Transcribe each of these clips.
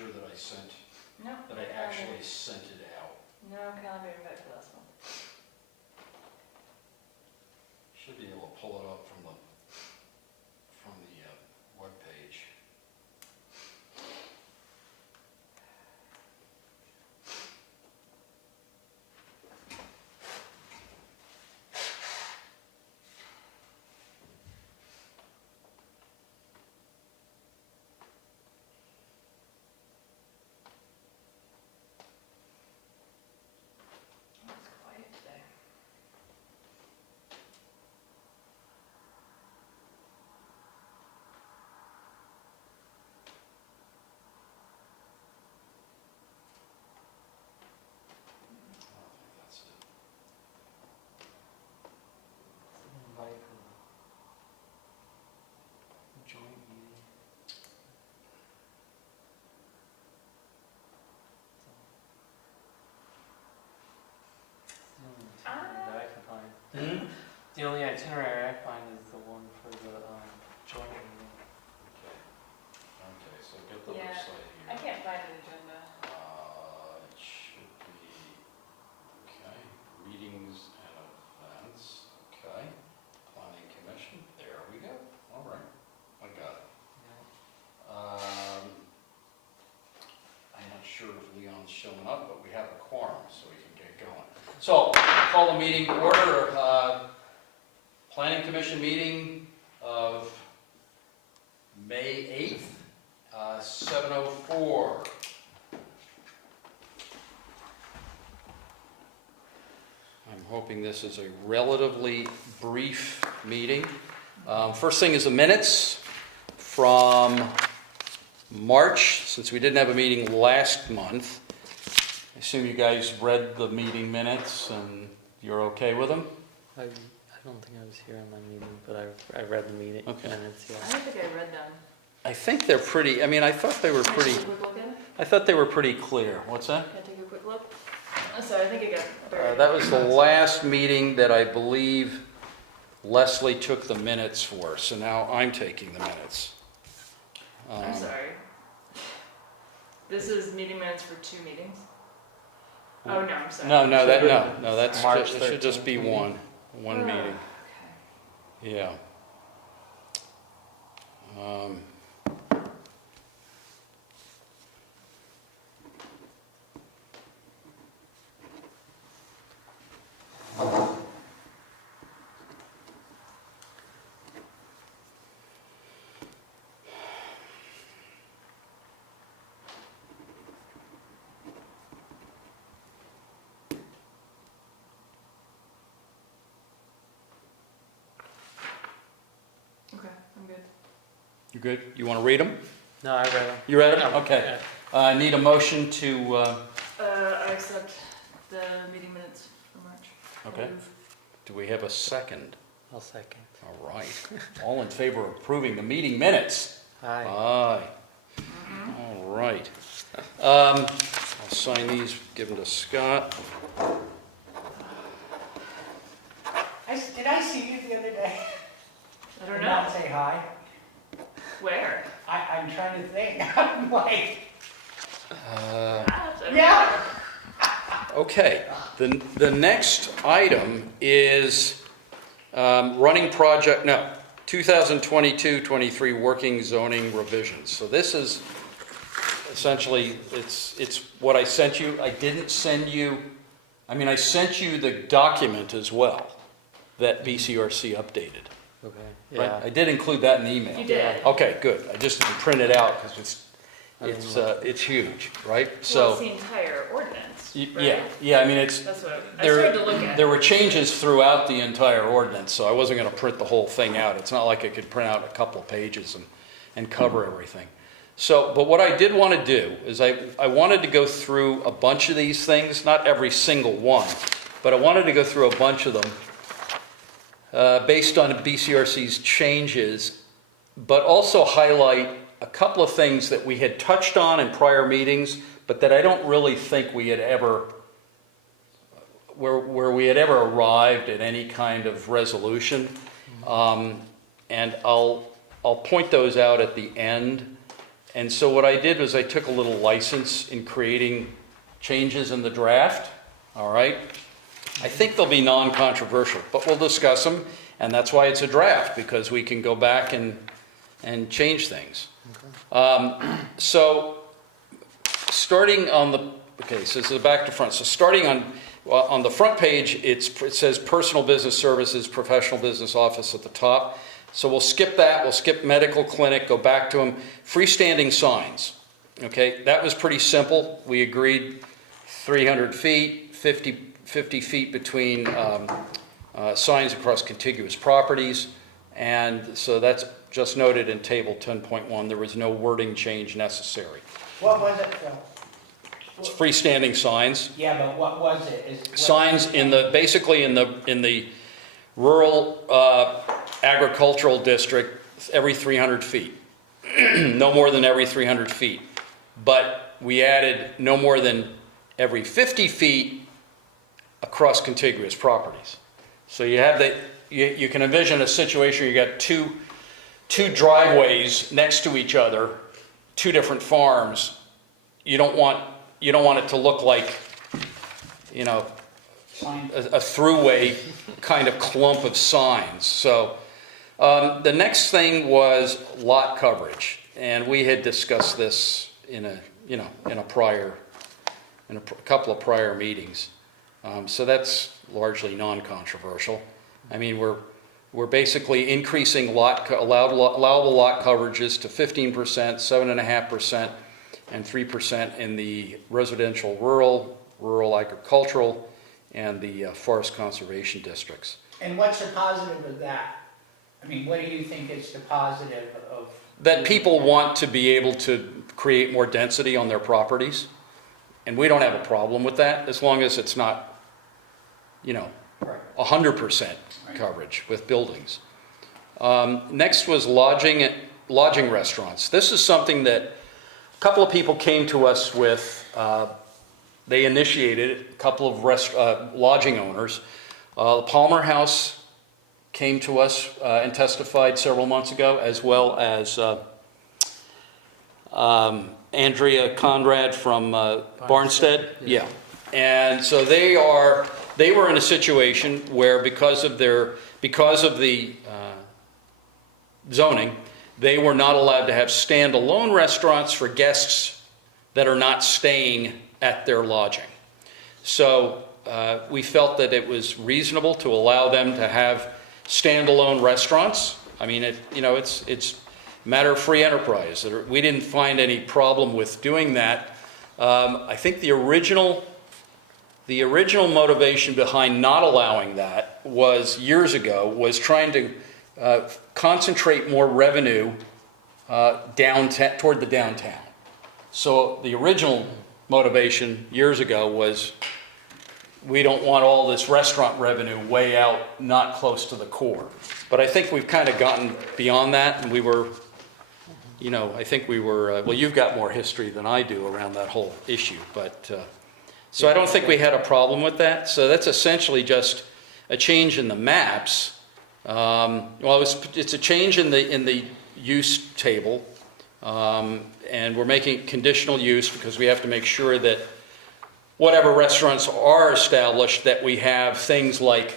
sure that I sent, No. that I actually sent it out. No calendar invite for last month. Should be able to pull it up from the webpage. Oh, it's quiet today. I don't think that's it. Invite for the joint meeting. The only itinerary I find is the one for the joint meeting. Okay, so get the Yeah, website I here. can't find an agenda. It should be, okay, meetings and events, okay. Planning Commission, there we go, all right, I got it. Yeah. I'm not sure if Leon's showing up, but we have a quorum, so we can get going. So, call the meeting to order, Planning Commission meeting of May 8th, 7:04. I'm hoping this is a relatively brief meeting. First thing is the minutes from March, since we didn't have a meeting last month. I assume you guys read the meeting minutes and you're okay with them? I don't think I was here in my meeting, but I read the meeting Okay. minutes, I yeah. don't think I read them. I think they're pretty, I mean, I thought they were Can I pretty, take a quick look at it? I thought they were pretty clear. What's that? Can I take a quick look? Sorry, I think it got buried. That was the last meeting that I believe Leslie took the minutes for, so now I'm taking the minutes. I'm sorry. This is meeting minutes for 2 meetings? Oh, no, I'm sorry. No, that's, March it should just be 13th meeting. one Oh, meeting, Okay. yeah. Okay, I'm good. You good? You want to read them? No, I read them. You read them? Okay. Need a motion to, I accept the meeting minutes for March. okay. Do we have a second? I'll second. All right. All in favor of approving the meeting minutes? Aye. Aye. All right. I'll sign these, give them to Scott. Did I see you the other day? I don't Did know. not say hi? Where? I'm trying to think. I'm like, Perhaps, I don't yeah. Okay, the next item is running project, no, 2022-23 working zoning revisions. So this is essentially, it's what I sent you. I didn't send you, I sent you the document as well that BCRC updated. Okay. Right? Yeah. I did include that in the email. You did. Okay, good. I just didn't print it out because it's huge, right? Well, So. it's the entire ordinance, right? Yeah, it's, That's what I there, started to look at. there were changes throughout the entire ordinance, so I wasn't gonna print the whole thing out. It's not like I could print out a couple of pages and cover everything. So, but what I did wanna do is I wanted to go through a bunch of these things, not every single one, but I wanted to go through a bunch of them based on BCRC's changes, but also highlight a couple of things that we had touched on in prior meetings, but that I don't really think we had ever, where we had ever arrived at any kind of resolution. And I'll point those out at the end. And so what I did was I took a little license in creating changes in the draft, all right? I think they'll be non-controversial, but we'll discuss them, and that's why it's a draft, because we can go back and change things. So, starting on the, okay, so this is back to front. So starting on the front page, it says personal business services, professional business office at the top. So we'll skip that, we'll skip medical clinic, go back to them. Freestanding signs, okay, that was pretty simple. We agreed 300 feet, 50 feet between signs across contiguous properties. And so that's just noted in table 10.1. There was no wording change necessary. What was it, Phil? It's freestanding signs. Yeah, but what was it? Signs basically in the rural agricultural district every 300 feet. No more than every 300 feet. But we added no more than every 50 feet across contiguous properties. So you have you can envision a situation where you got two driveways next to each other, two different farms. You don't want it to look like, you know, a throughway kind of clump of signs. So the next thing was lot coverage, and we had discussed this in a couple of prior meetings. So that's largely non-controversial. I mean, we're basically increasing allowable lot coverages to 15%, 7.5%, and 3% in the residential rural agricultural, and the forest conservation districts. And what's the positive of that? I mean, what do you think is the positive of? That people want to be able to create more density on their properties, and we don't have a problem with that, as long as it's not, 100% coverage with buildings. Next was lodging restaurants. This is something that a couple of people came to us with. They initiated it, a couple of lodging owners. The Palmer House came to us and testified several months ago, as well as Andrea Conrad from Barnstead. Yeah. And so they were in a situation where because of the zoning, they were not allowed to have standalone restaurants for guests that are not staying at their lodging. So we felt that it was reasonable to allow them to have standalone restaurants. I mean, it's a matter of free enterprise. We didn't find any problem with doing that. I think the original motivation behind not allowing that was years ago was trying to concentrate more revenue downtown, toward the downtown. So the original motivation years ago was we don't want all this restaurant revenue way out, not close to the core. But I think we've kind of gotten beyond that, and I think we were, well, you've got more history than I do around that whole issue, but so I don't think we had a problem with that. So that's essentially just a change in the maps. It's a change in the use table, and we're making conditional use because we have to make sure that whatever restaurants are established, that we have things like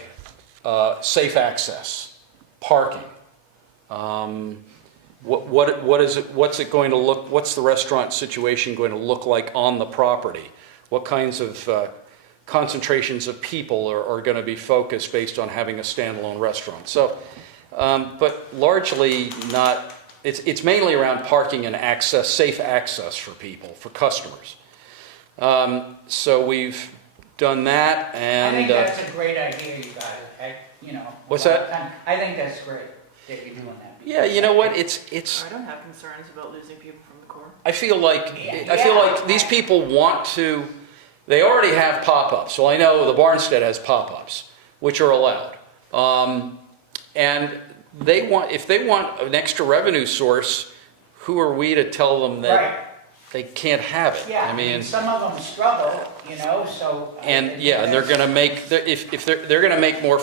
safe access, parking. What's the restaurant situation going to look like on the property? What kinds of concentrations of people are going to be focused based on having a standalone restaurant? So, but largely not. It's mainly around parking and access, safe access for people, for customers. So we've done that, and I think that's a great idea, you guys. What's that? I think that's great that you're doing that. Yeah, you know what? I don't have concerns about losing people from the core. I feel like these people want to. They already have pop-ups. Well, I know the Barnstead has pop-ups, which are allowed, and if they want an extra revenue source, who are we to tell them that Right. they can't have it? Yeah, I mean, some of them struggle, so. and they're going to make if they're going to make more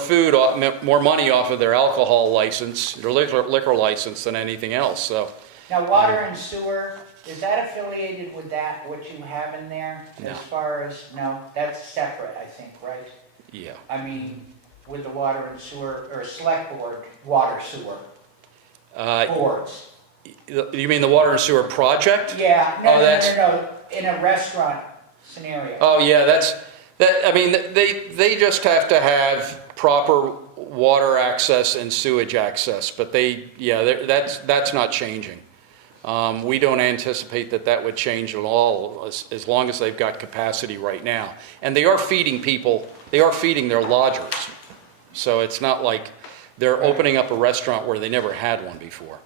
more money off of their alcohol license, their liquor license, than anything else. So Now, water and sewer, Is that affiliated with that, what you have in there? No. As far as, no, that's separate, I think, right? Yeah. I mean, with the water and sewer, or select board, water sewer boards. You mean the water and sewer project? Yeah, Oh, no, no, that's- no, no, in a restaurant scenario. Oh, yeah, I mean, they just have to have proper water access and sewage access, but that's not changing. We don't anticipate that would change at all, as long as they've got capacity right now. And they are feeding people, they are feeding their lodgers. So it's not like they're opening up a restaurant where they never had one before.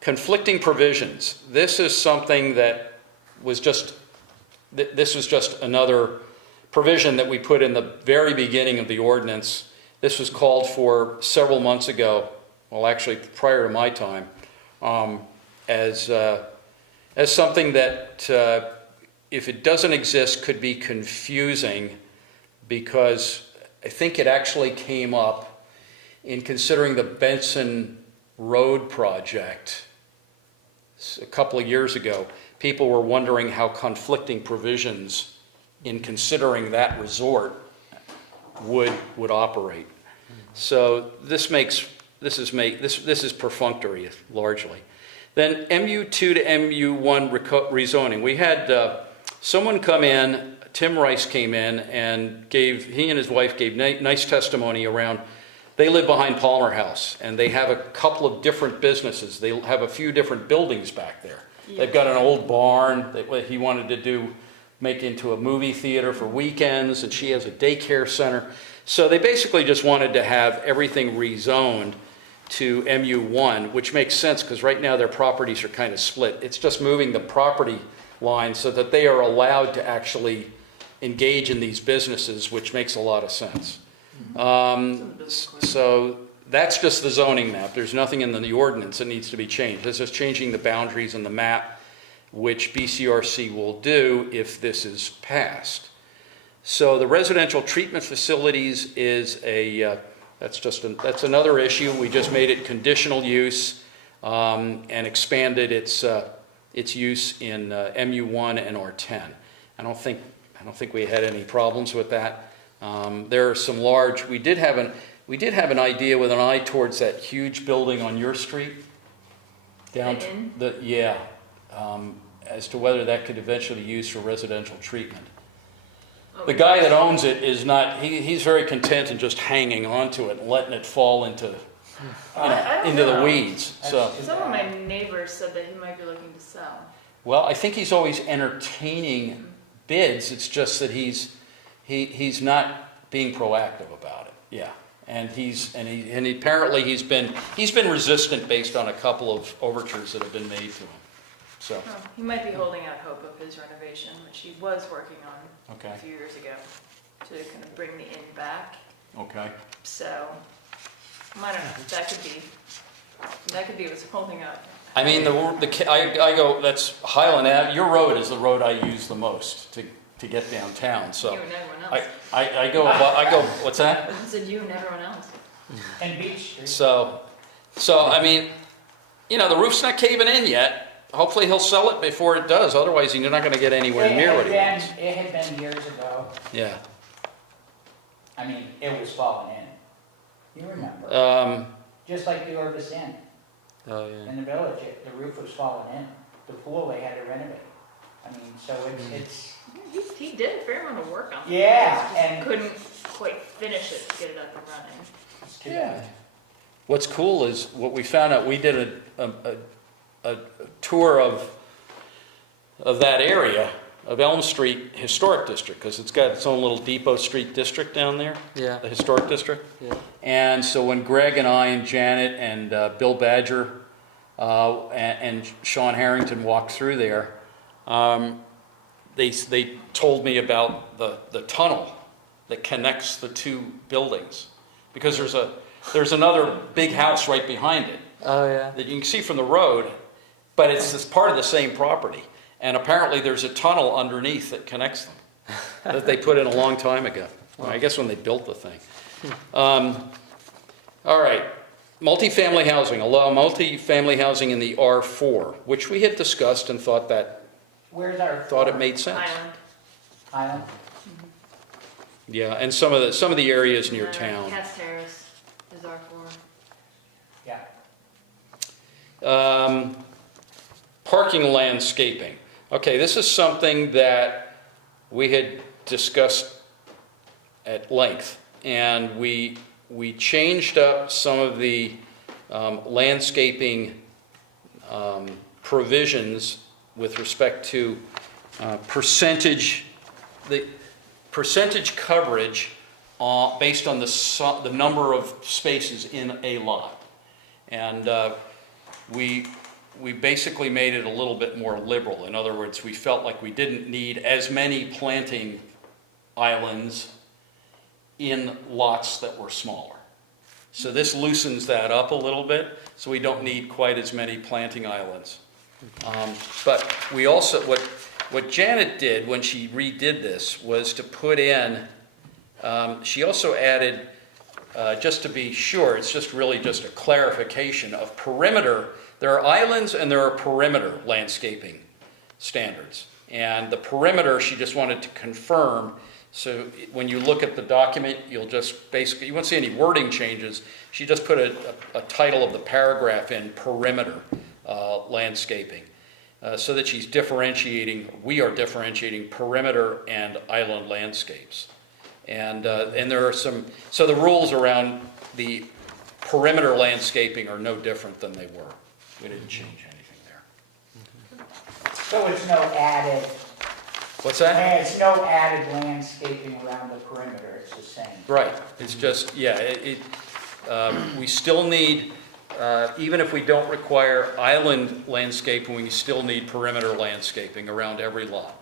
Conflicting provisions. This is something that was this was just another provision that we put in the very beginning of the ordinance. This was called for several months ago, well, actually prior to my time, as something that, if it doesn't exist, could be confusing, because I think it actually came up in considering the Benson Road project a couple of years ago. People were wondering how conflicting provisions in considering that resort would operate. So this is perfunctory largely. Then MU2 to MU1 rezoning. We had someone come in, Tim Rice came in and he and his wife gave nice testimony around. They live behind Palmer House, and they have a couple of different businesses. They have a few different buildings back there. They've got an old barn that he wanted to make into a movie theater for weekends, and she has a daycare center. So they basically just wanted to have everything rezoned to MU1, which makes sense because right now their properties are kind of split. It's just moving the property line so that they are allowed to actually engage in these businesses, which makes a lot of sense. So that's just the zoning map. There's nothing in the ordinance that needs to be changed. This is changing the boundaries in the map, which BCRC will do if this is passed. So the residential treatment facilities is that's another issue. We just made it conditional use and expanded its use in MU1 and R10. I don't think we had any problems with that. There are some large. We did have an idea with an eye towards that huge building on your street. Down as to whether that could eventually be used for residential treatment. The guy that owns it is not, he's very content in just hanging on to it and letting it fall into the weeds. So, Some of my neighbors said that he might be looking to sell. well, I think he's always entertaining bids. It's just that he's not being proactive about it. Yeah. And apparently he's been resistant based on a couple of overtures that have been made to him. So, Oh, he might be holding out hope of his renovation, which he was working on okay. a few years ago to kind of bring the inn back. Okay. So, I don't know, that could be what's holding up. I mean, I go, that's Highland Ave. Your road is the road I use the most to get downtown. So You and everyone else. I go, what's that? I said you and everyone else. And Beach Street. So I mean, the roof's not caving in yet. Hopefully he'll sell it before it does. Otherwise, you're not going to get anywhere near what he wants. It had been years ago. Yeah. I mean, it was falling in. You remember. Just like the Orbis Inn Oh, yeah. in the village, the roof was falling in. The pool, they had to renovate. I mean, so it's He did a fair amount of work on it. Yeah, He just and- couldn't quite finish it to get it up and running. it's too bad. What's cool is what we found out. We did a tour of that area of Elm Street Historic District, because it's got its own little Depot Street district down there, Yeah. the historic district. Yeah. And so when Greg and I and Janet and Bill Badger and Sean Harrington walked through there, they told me about the tunnel that connects the two buildings, because there's another big house right behind it Oh, yeah. that you can see from the road, but it's this part of the same property. And apparently there's a tunnel underneath that connects them that they put in a long time ago. Well, I guess when they built the thing. All right. multifamily housing, allow multifamily housing in the R4, which we had discussed and thought Where's our? it made sense. Island. Island? Yeah, and some of the areas near town. Cass Terrace is R4. Yeah. Parking and landscaping. Okay, this is something that we had discussed at length, and we changed up some of the landscaping provisions with respect to percentage coverage based on the number of spaces in a lot. And we basically made it a little bit more liberal. In other words, we felt like we didn't need as many planting islands in lots that were smaller. So this loosens that up a little bit, so we don't need quite as many planting islands. But we also, what Janet did when she redid this was to put in, she also added, just to be sure, it's just really just a clarification of perimeter. There are islands and there are perimeter landscaping standards. And the perimeter, she just wanted to confirm. So when you look at the document, you'll just basically, you won't see any wording changes. She just put a title of the paragraph in perimeter landscaping so that she's differentiating, we are differentiating perimeter and island landscapes. And there are some, so the rules around the perimeter landscaping are no different than they were. We didn't change anything there. So it's no added, What's that? it's no added landscaping around the perimeter, it's the same. Right, it's just, yeah, we still need, even if we don't require island landscaping, we still need perimeter landscaping around every lot.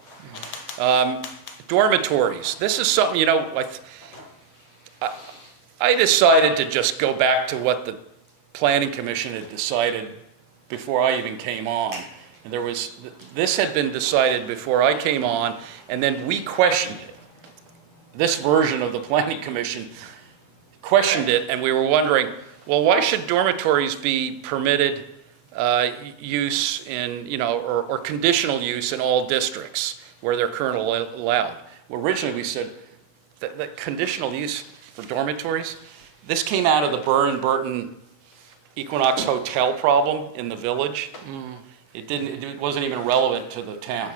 Dormitories, this is something, you know, I decided to just go back to what the Planning Commission had decided before I even came on. And this had been decided before I came on, and then we questioned it. This version of the Planning Commission questioned it, and we were wondering, well, why should dormitories be permitted use in, you know, or conditional use in all districts where they're currently allowed? Well, originally we said that conditional use for dormitories, this came out of the Burr & Burton Equinox Hotel problem in the village. It wasn't even relevant to the town,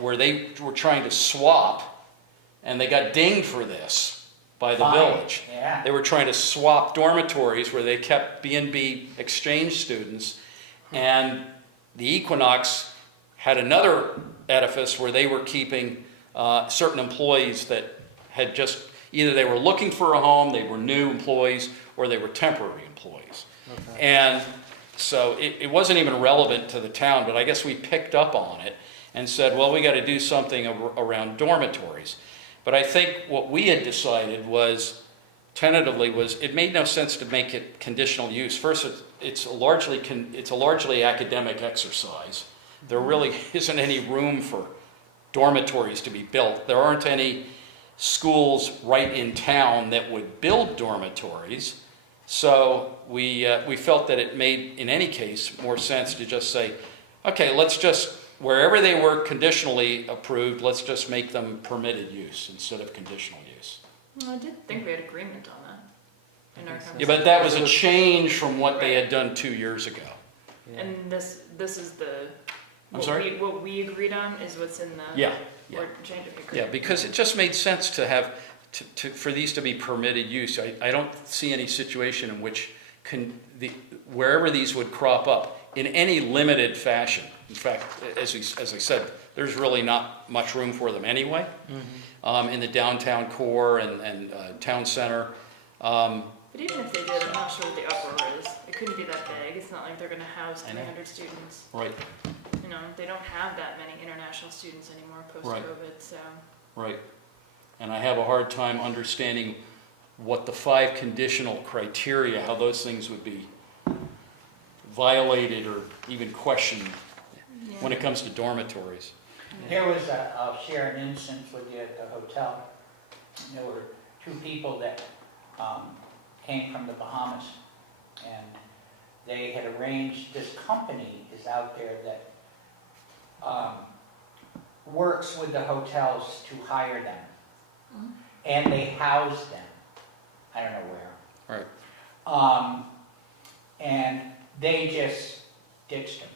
where they were trying to swap, and they got dinged for this by the village. Yeah. They were trying to swap dormitories where they kept B&B exchange students, and the Equinox had another edifice where they were keeping certain employees that had just, either they were looking for a home, they were new employees, or they were temporary employees. Okay. And so it wasn't even relevant to the town, but I guess we picked up on it and said, well, we got to do something around dormitories. But I think what we had decided was, tentatively, was it made no sense to make it conditional use. First, it's a largely academic exercise. There really isn't any room for dormitories to be built. There aren't any schools right in town that would build dormitories. So we felt that it made, in any case, more sense to just say, okay, let's just, wherever they were conditionally approved, let's just make them permitted use instead of conditional use. Well, I did think we had agreement on that in our conversation. Yeah, but that was a change from what they had done 2 years ago. Yeah. And this is the. I'm sorry? What we agreed on is what's in the. Yeah. Or change of agreement. Yeah, because it just made sense to have, for these to be permitted use. I don't see any situation in which wherever these would crop up in any limited fashion. In fact, as I said, there's really not much room for them anyway, in the downtown core and town center. But even if they did, I'm not sure what the uproar is. It couldn't be that big. It's not like they're going to house 300 students. Right. You know, they don't have that many international students anymore post-COVID, so. Right. And I have a hard time understanding what the 5 conditional criteria, how those things would be violated or even questioned when it comes to dormitories. There was I'll share an instance with you at the hotel. There were 2 people that came from the Bahamas, and they had arranged, this company is out there that works with the hotels to hire them. And they house them. I don't know where. Right. And they just ditched them.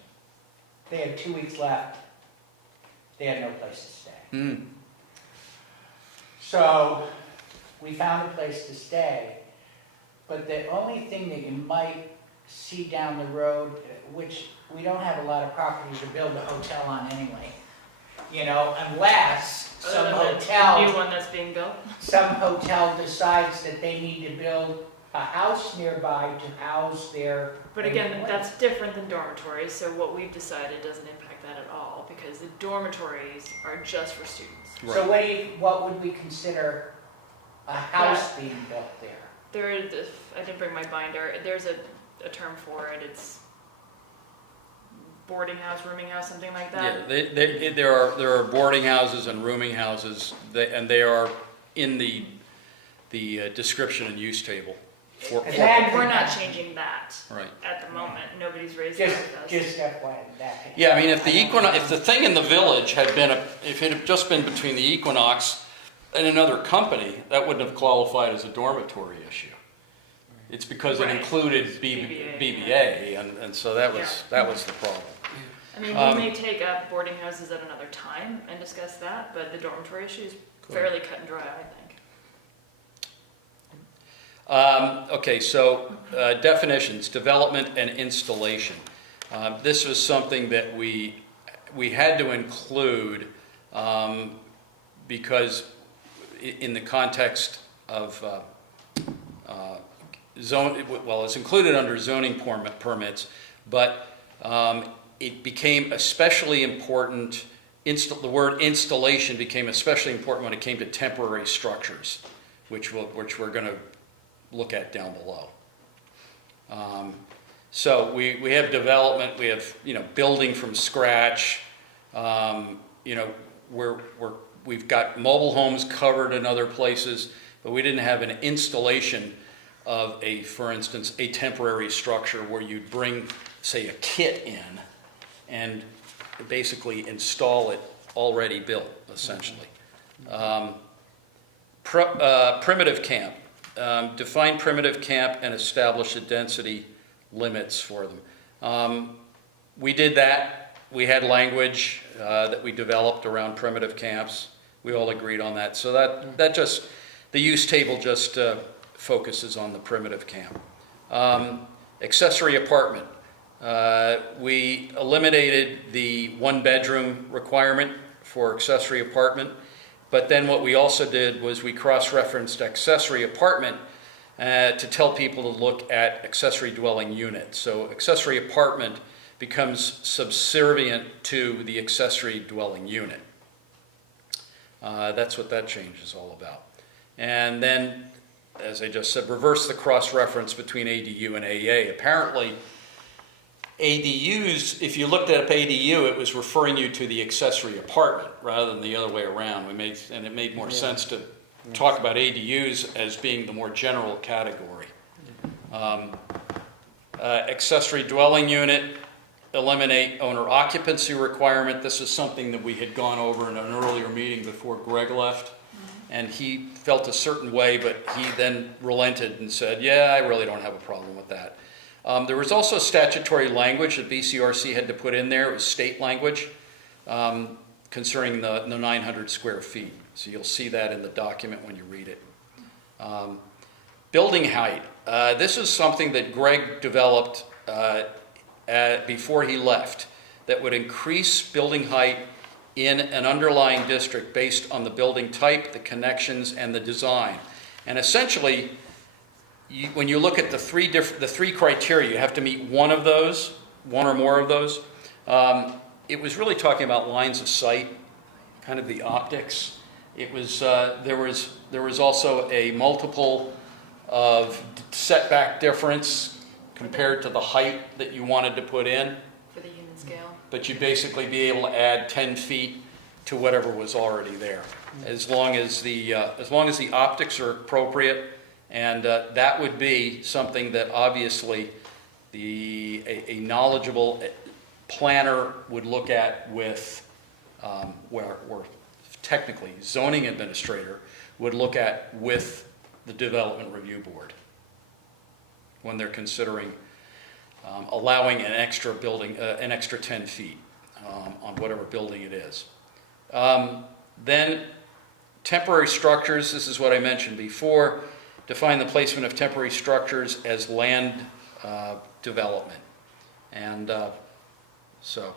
They had 2 weeks left. They had no place to stay. Mm. So we found a place to stay. But the only thing that you might see down the road, which we don't have a lot of property to build a hotel on anyway, you know, unless some The hotel, new one that's being built. some hotel decides that they need to build a house nearby to house their. But again, employees. that's different than dormitories, so what we've decided doesn't impact that at all, because the dormitories are just for students. So what would we consider a house being built there? There is, I didn't bring my binder, there's a term for it, it's boarding house, rooming house, something like that. Yeah, there are boarding houses and rooming houses, and they are in the description and use table. Exactly. We're not changing that Right. at the moment, nobody's raised that with us. Just FYI, that. Yeah, I mean, if the thing in the village had been, if it had just been between the Equinox and another company, that wouldn't have qualified as a dormitory issue. It's because it Right. included BBA, BBA, and so that was the problem. I mean, we may take up boarding houses at another time and discuss that, but the dormitory issue is fairly cut and dry, I think. Okay, so definitions, development and installation. This was something that we had to include because in the context of it's included under zoning permits, but it became especially important, the word installation became especially important when it came to temporary structures, which we're going to look at down below. So we have development, we have, building from scratch, we've got mobile homes covered in other places, but we didn't have an installation of for instance, a temporary structure where you'd bring, say, a kit in and basically install it already built, essentially. Primitive camp. Define primitive camp and establish the density limits for them. We did that. We had language that we developed around primitive camps. We all agreed on that. So that just, the use table just focuses on the primitive camp. Accessory apartment. We eliminated the 1-bedroom requirement for accessory apartment. But then what we also did was we cross-referenced accessory apartment to tell people to look at accessory dwelling unit. So accessory apartment becomes subservient to the accessory dwelling unit. That's what that change is all about. And then, as I just said, reverse the cross-reference between ADU and AA. Apparently, ADUs, if you looked up ADU, it was referring you to the accessory apartment rather than the other way around. And it made more sense to talk about ADUs as being the more general category. Accessory dwelling unit, eliminate owner occupancy requirement. This is something that we had gone over in an earlier meeting before Greg left. And he felt a certain way, but he then relented and said, yeah, I really don't have a problem with that. There was also statutory language that BCRC had to put in there. It was state language concerning the 900 square feet. So you'll see that in the document when you read it. Building height. This is something that Greg developed before he left that would increase building height in an underlying district based on the building type, the connections, and the design. And essentially, when you look at the three criteria, you have to meet one or more of those. It was really talking about lines of sight, kind of the optics. It was there was also a multiple of setback difference compared to the height that you wanted to put in. For the human scale. But you'd basically be able to add 10 feet to whatever was already there, as long as the optics are appropriate And that would be something that obviously a knowledgeable planner would look at with, where technically zoning administrator would look at with the Development Review Board when they're considering allowing an extra building, an extra 10 feet on whatever building it is. Then temporary structures, this is what I mentioned before, define the placement of temporary structures as land development. And so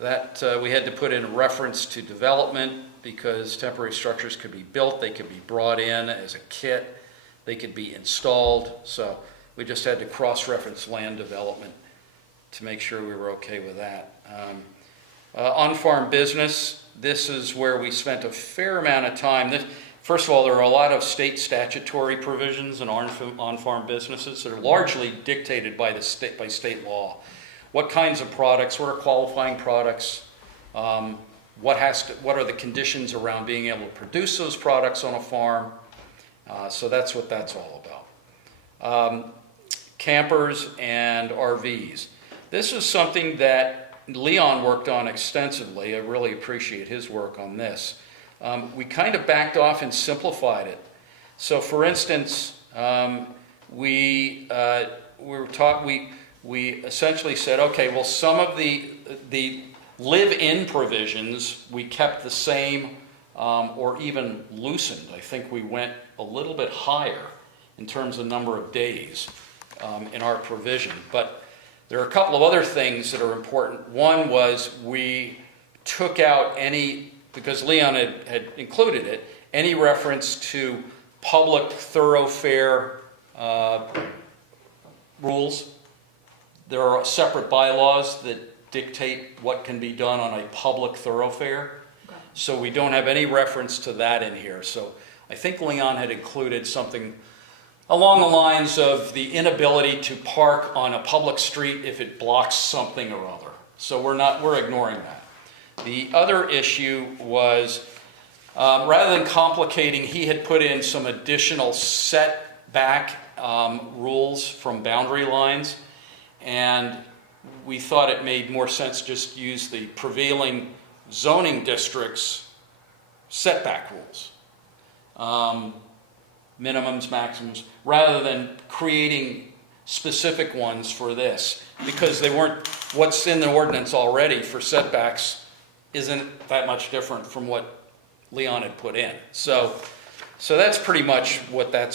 that we had to put in a reference to development because temporary structures could be built, they could be brought in as a kit, they could be installed. So we just had to cross-reference land development to make sure we were okay with that. On-farm business, this is where we spent a fair amount of time. First of all, there are a lot of state statutory provisions in on-farm businesses that are largely dictated by state law. What kinds of products, what are qualifying products, what are the conditions around being able to produce those products on a farm. So that's what that's all about. Campers and RVs. This is something that Leon worked on extensively. I really appreciate his work on this. We kind of backed off and simplified it. So for instance, we essentially said, okay, well, some of the live-in provisions we kept the same or even loosened. I think we went a little bit higher in terms of number of days in our provision. But there are a couple of other things that are important. One was we took out any, because Leon had included it, any reference to public thoroughfare rules. There are separate bylaws that dictate what can be done on a public thoroughfare. Okay. So we don't have any reference to that in here. So I think Leon had included something along the lines of the inability to park on a public street if it blocks something or other. So we're ignoring that. The other issue was, rather than complicating, he had put in some additional setback rules from boundary lines, and we thought it made more sense just to use the prevailing zoning district's setback rules. Minimums, maximums, rather than creating specific ones for this, because they weren't, what's in the ordinance already for setbacks isn't that much different from what Leon had put in. So that's pretty much what that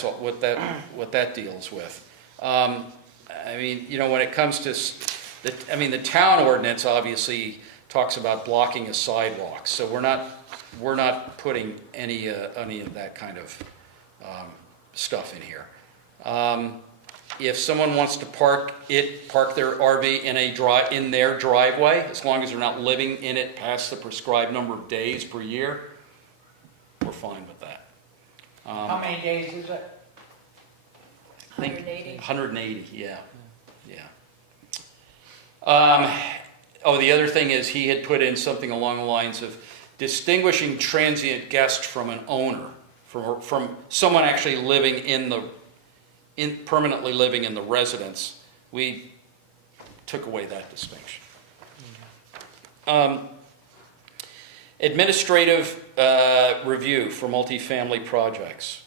deals with. I mean, you know, when it comes to the town ordinance obviously talks about blocking a sidewalk, so we're not putting any of that kind of stuff in here. If someone wants to park their RV in their driveway, as long as they're not living in it past the prescribed number of days per year, we're fine with that. How many days is it? I think 180. 180, yeah. The other thing is he had put in something along the lines of distinguishing transient guest from an owner, from someone actually living permanently living in the residence. We took away that distinction. Administrative review for multifamily projects.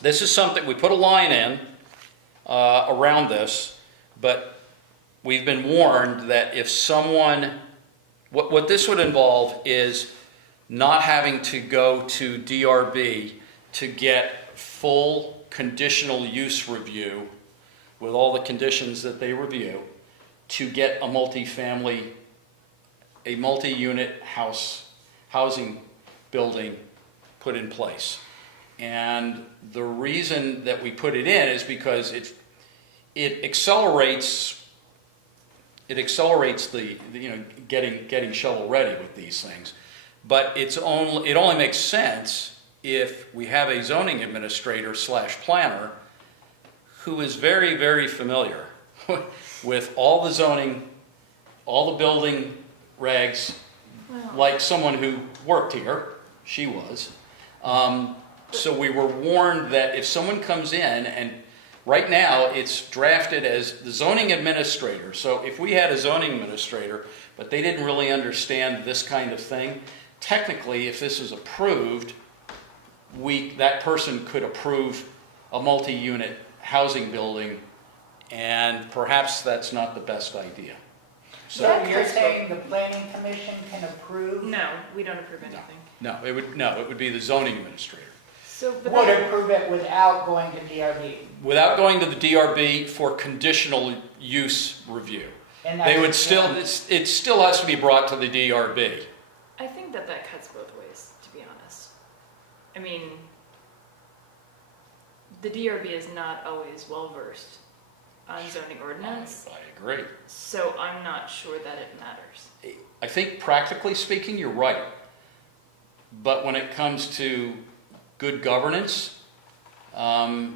This is something, we put a line in around this, but we've been warned that if someone, what this would involve is not having to go to DRB to get full conditional use review with all the conditions that they review to get a multi-unit housing building put in place. And the reason that we put it in is because it accelerates the getting shovel ready with these things. But it only makes sense if we have a zoning administrator / planner who is very, very familiar with all the zoning, all the building regs, like someone who worked here, she was, So we were warned that if someone comes in, and right now it's drafted as the zoning administrator. So if we had a zoning administrator, but they didn't really understand this kind of thing, technically, if this is approved, that person could approve a multi-unit housing building, and perhaps that's not the best idea. So Yeah, you're Chris, saying the planning commission can approve, No, we don't approve anything. No, it would be the zoning administrator. So, but would that, approve it without going to DRB? Without going to the DRB for conditional use review. And They would that's- still, it still has to be brought to the DRB. I think that cuts both ways, to be honest. I mean, the DRB is not always well versed on zoning ordinance, I agree. so I'm not sure that it matters. I think practically speaking, you're right. But when it comes to good governance, I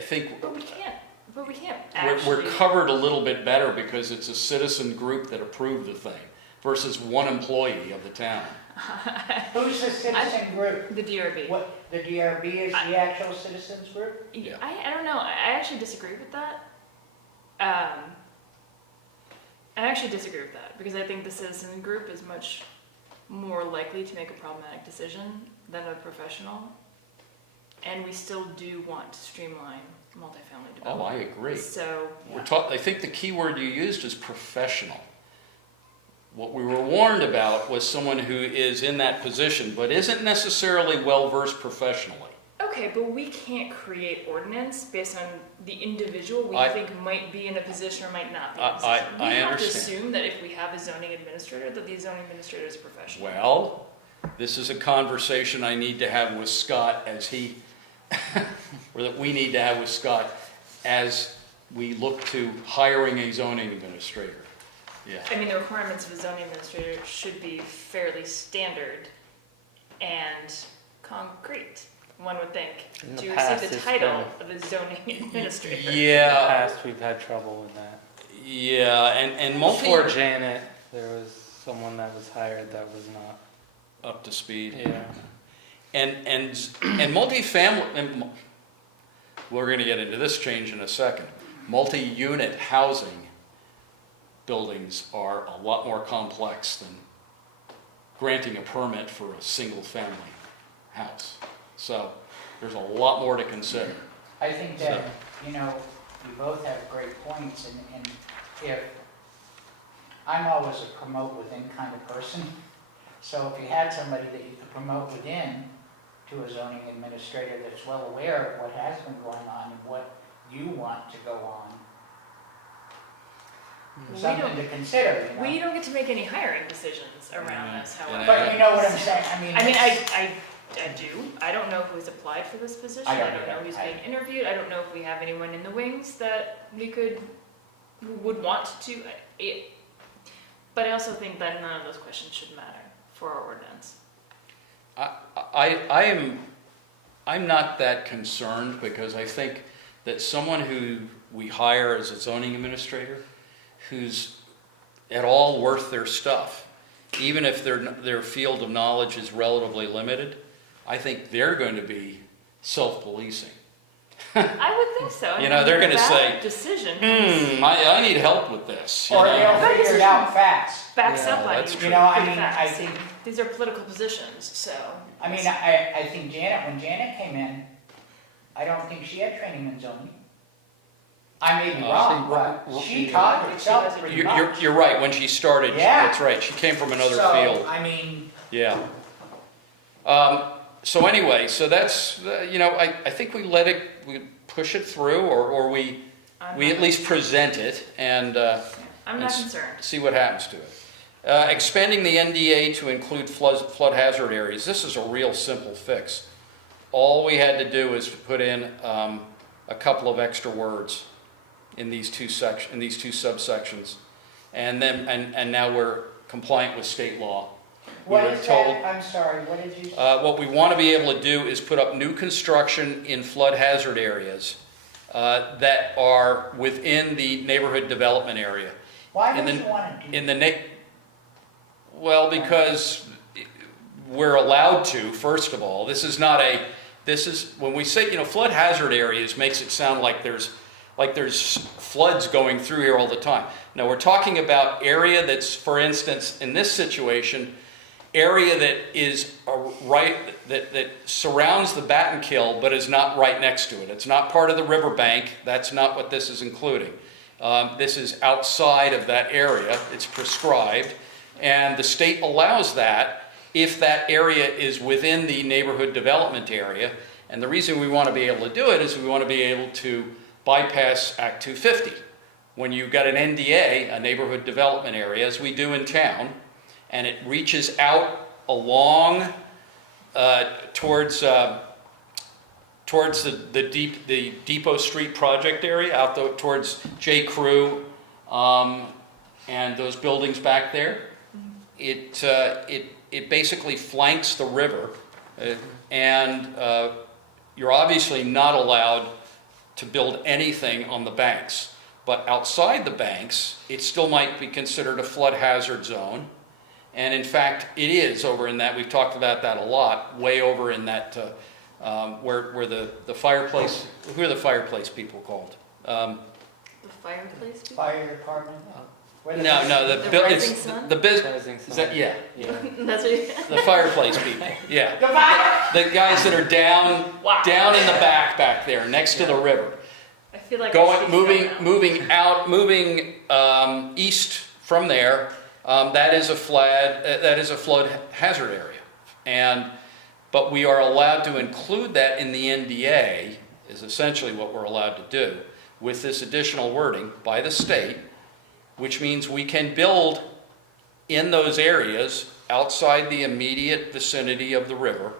think But we can't we're actually. covered a little bit better because it's a citizen group that approved the thing versus one employee of the town. Who's the citizen group? The DRB. What, the DRB is the actual citizens group? Yeah. I don't know. I actually disagree with that. I actually disagree with that because I think the citizen group is much more likely to make a problematic decision than a professional. And we still do want to streamline multifamily Oh, I development. agree. So, I think the key word you used is professional. What we were warned about was someone who is in that position, but isn't necessarily well-versed professionally. okay, but we can't create ordinance based on the individual we I- think might be in a position or might not be in a I position. We have to understand. assume that if we have a zoning administrator, that the zoning administrator is a professional. Well, this is a conversation I need to have with Scott as he, or that we need to have with Scott as we look to hiring a zoning administrator. Yeah. I mean, the requirements of a zoning administrator should be fairly standard and concrete, one would think, In the to past, receive the it's title of a zoning administrator. In the Yeah, past, we've had trouble with that. yeah, and Before multi, Janet, there was someone that was hired that was not. up to speed. Yeah. And multifamily, and we're going to get into this change in a second. Multi-unit housing buildings are a lot more complex than granting a permit for a single-family house. So there's a lot more to consider. I think that, you know, you both have great points, and if, I'm always a promote within kind of person, so if you had somebody that you could promote within to a zoning administrator that's well aware of what has been going on and what you want to go on, We something don't- to consider, you know? We don't get to make any hiring decisions around this, however. But you know what I'm saying, I mean. I mean, it's- I do. I don't know who's applied for this position. I I don't don't know either. who's being interviewed. I don't know if we have anyone in the wings that would want to. But I also think that none of those questions should matter for our ordinance. I'm not that concerned because I think that someone who we hire as a zoning administrator who's at all worth their stuff, even if their field of knowledge is relatively limited, I think they're going to be self-policing. I would think so. I You know, mean, they're gonna a say, valid decision I need help with this. you Or know? they'll figure it out fast. backs Yeah, up on that's you. true. You know, I pretty mean, fast. I think, These are political positions, so. I mean, I think Janet, when Janet came in, I don't think she had training in zoning. I may be wrong, but she taught herself pretty much. You're right, when she started, Yeah. that's right, she came from another So, field. I mean, Yeah. So anyway, so that's, you know, I think we push it through, or we I'm at not- least present it and I'm not it's- concerned. see what happens to it. Expanding the NDA to include flood hazard areas, this is a real simple fix. All we had to do is put in a couple of extra words in these two subsections, and then and now we're compliant with state law. We what were is told- that? I'm sorry, what did you say? What we want to be able to do is put up new construction in flood hazard areas that are within the neighborhood development area. Why in don't the- you want to do In the well, because we're allowed to, first of all. This is, when we say, flood hazard areas makes it sound like there's floods going through here all the time. Now, we're talking about area that's, for instance, in this situation, area that is that surrounds the Battenkill but is not right next to it. It's not part of the riverbank. That's not what this is including. This is outside of that area. It's prescribed, and the state allows that if that area is within the neighborhood development area. And the reason we want to be able to do it is we want to be able to bypass Act 250. When you've got an NDA, a neighborhood development area, as we do in town, and it reaches out along towards the Depot Street project area, out towards J. Crew and those buildings back there. It basically flanks the river, and you're obviously not allowed to build anything on the banks. But outside the banks, it still might be considered a flood hazard zone. And in fact, it is over in that, we've talked about that a lot, way over in that, where the fireplace, who are the fireplace people called? The fireplace people? Fire department? No, The Rising Sun? the Rising is Sun. that, yeah, That's what you... the fireplace people, yeah. Goodbye! The guys that are down in the back there, next to the river. I feel like Moving east from there, that is a flood hazard area, but we are allowed to include that in the NDA. Is essentially what we're allowed to do with this additional wording by the state, which means we can build in those areas outside the immediate vicinity of the river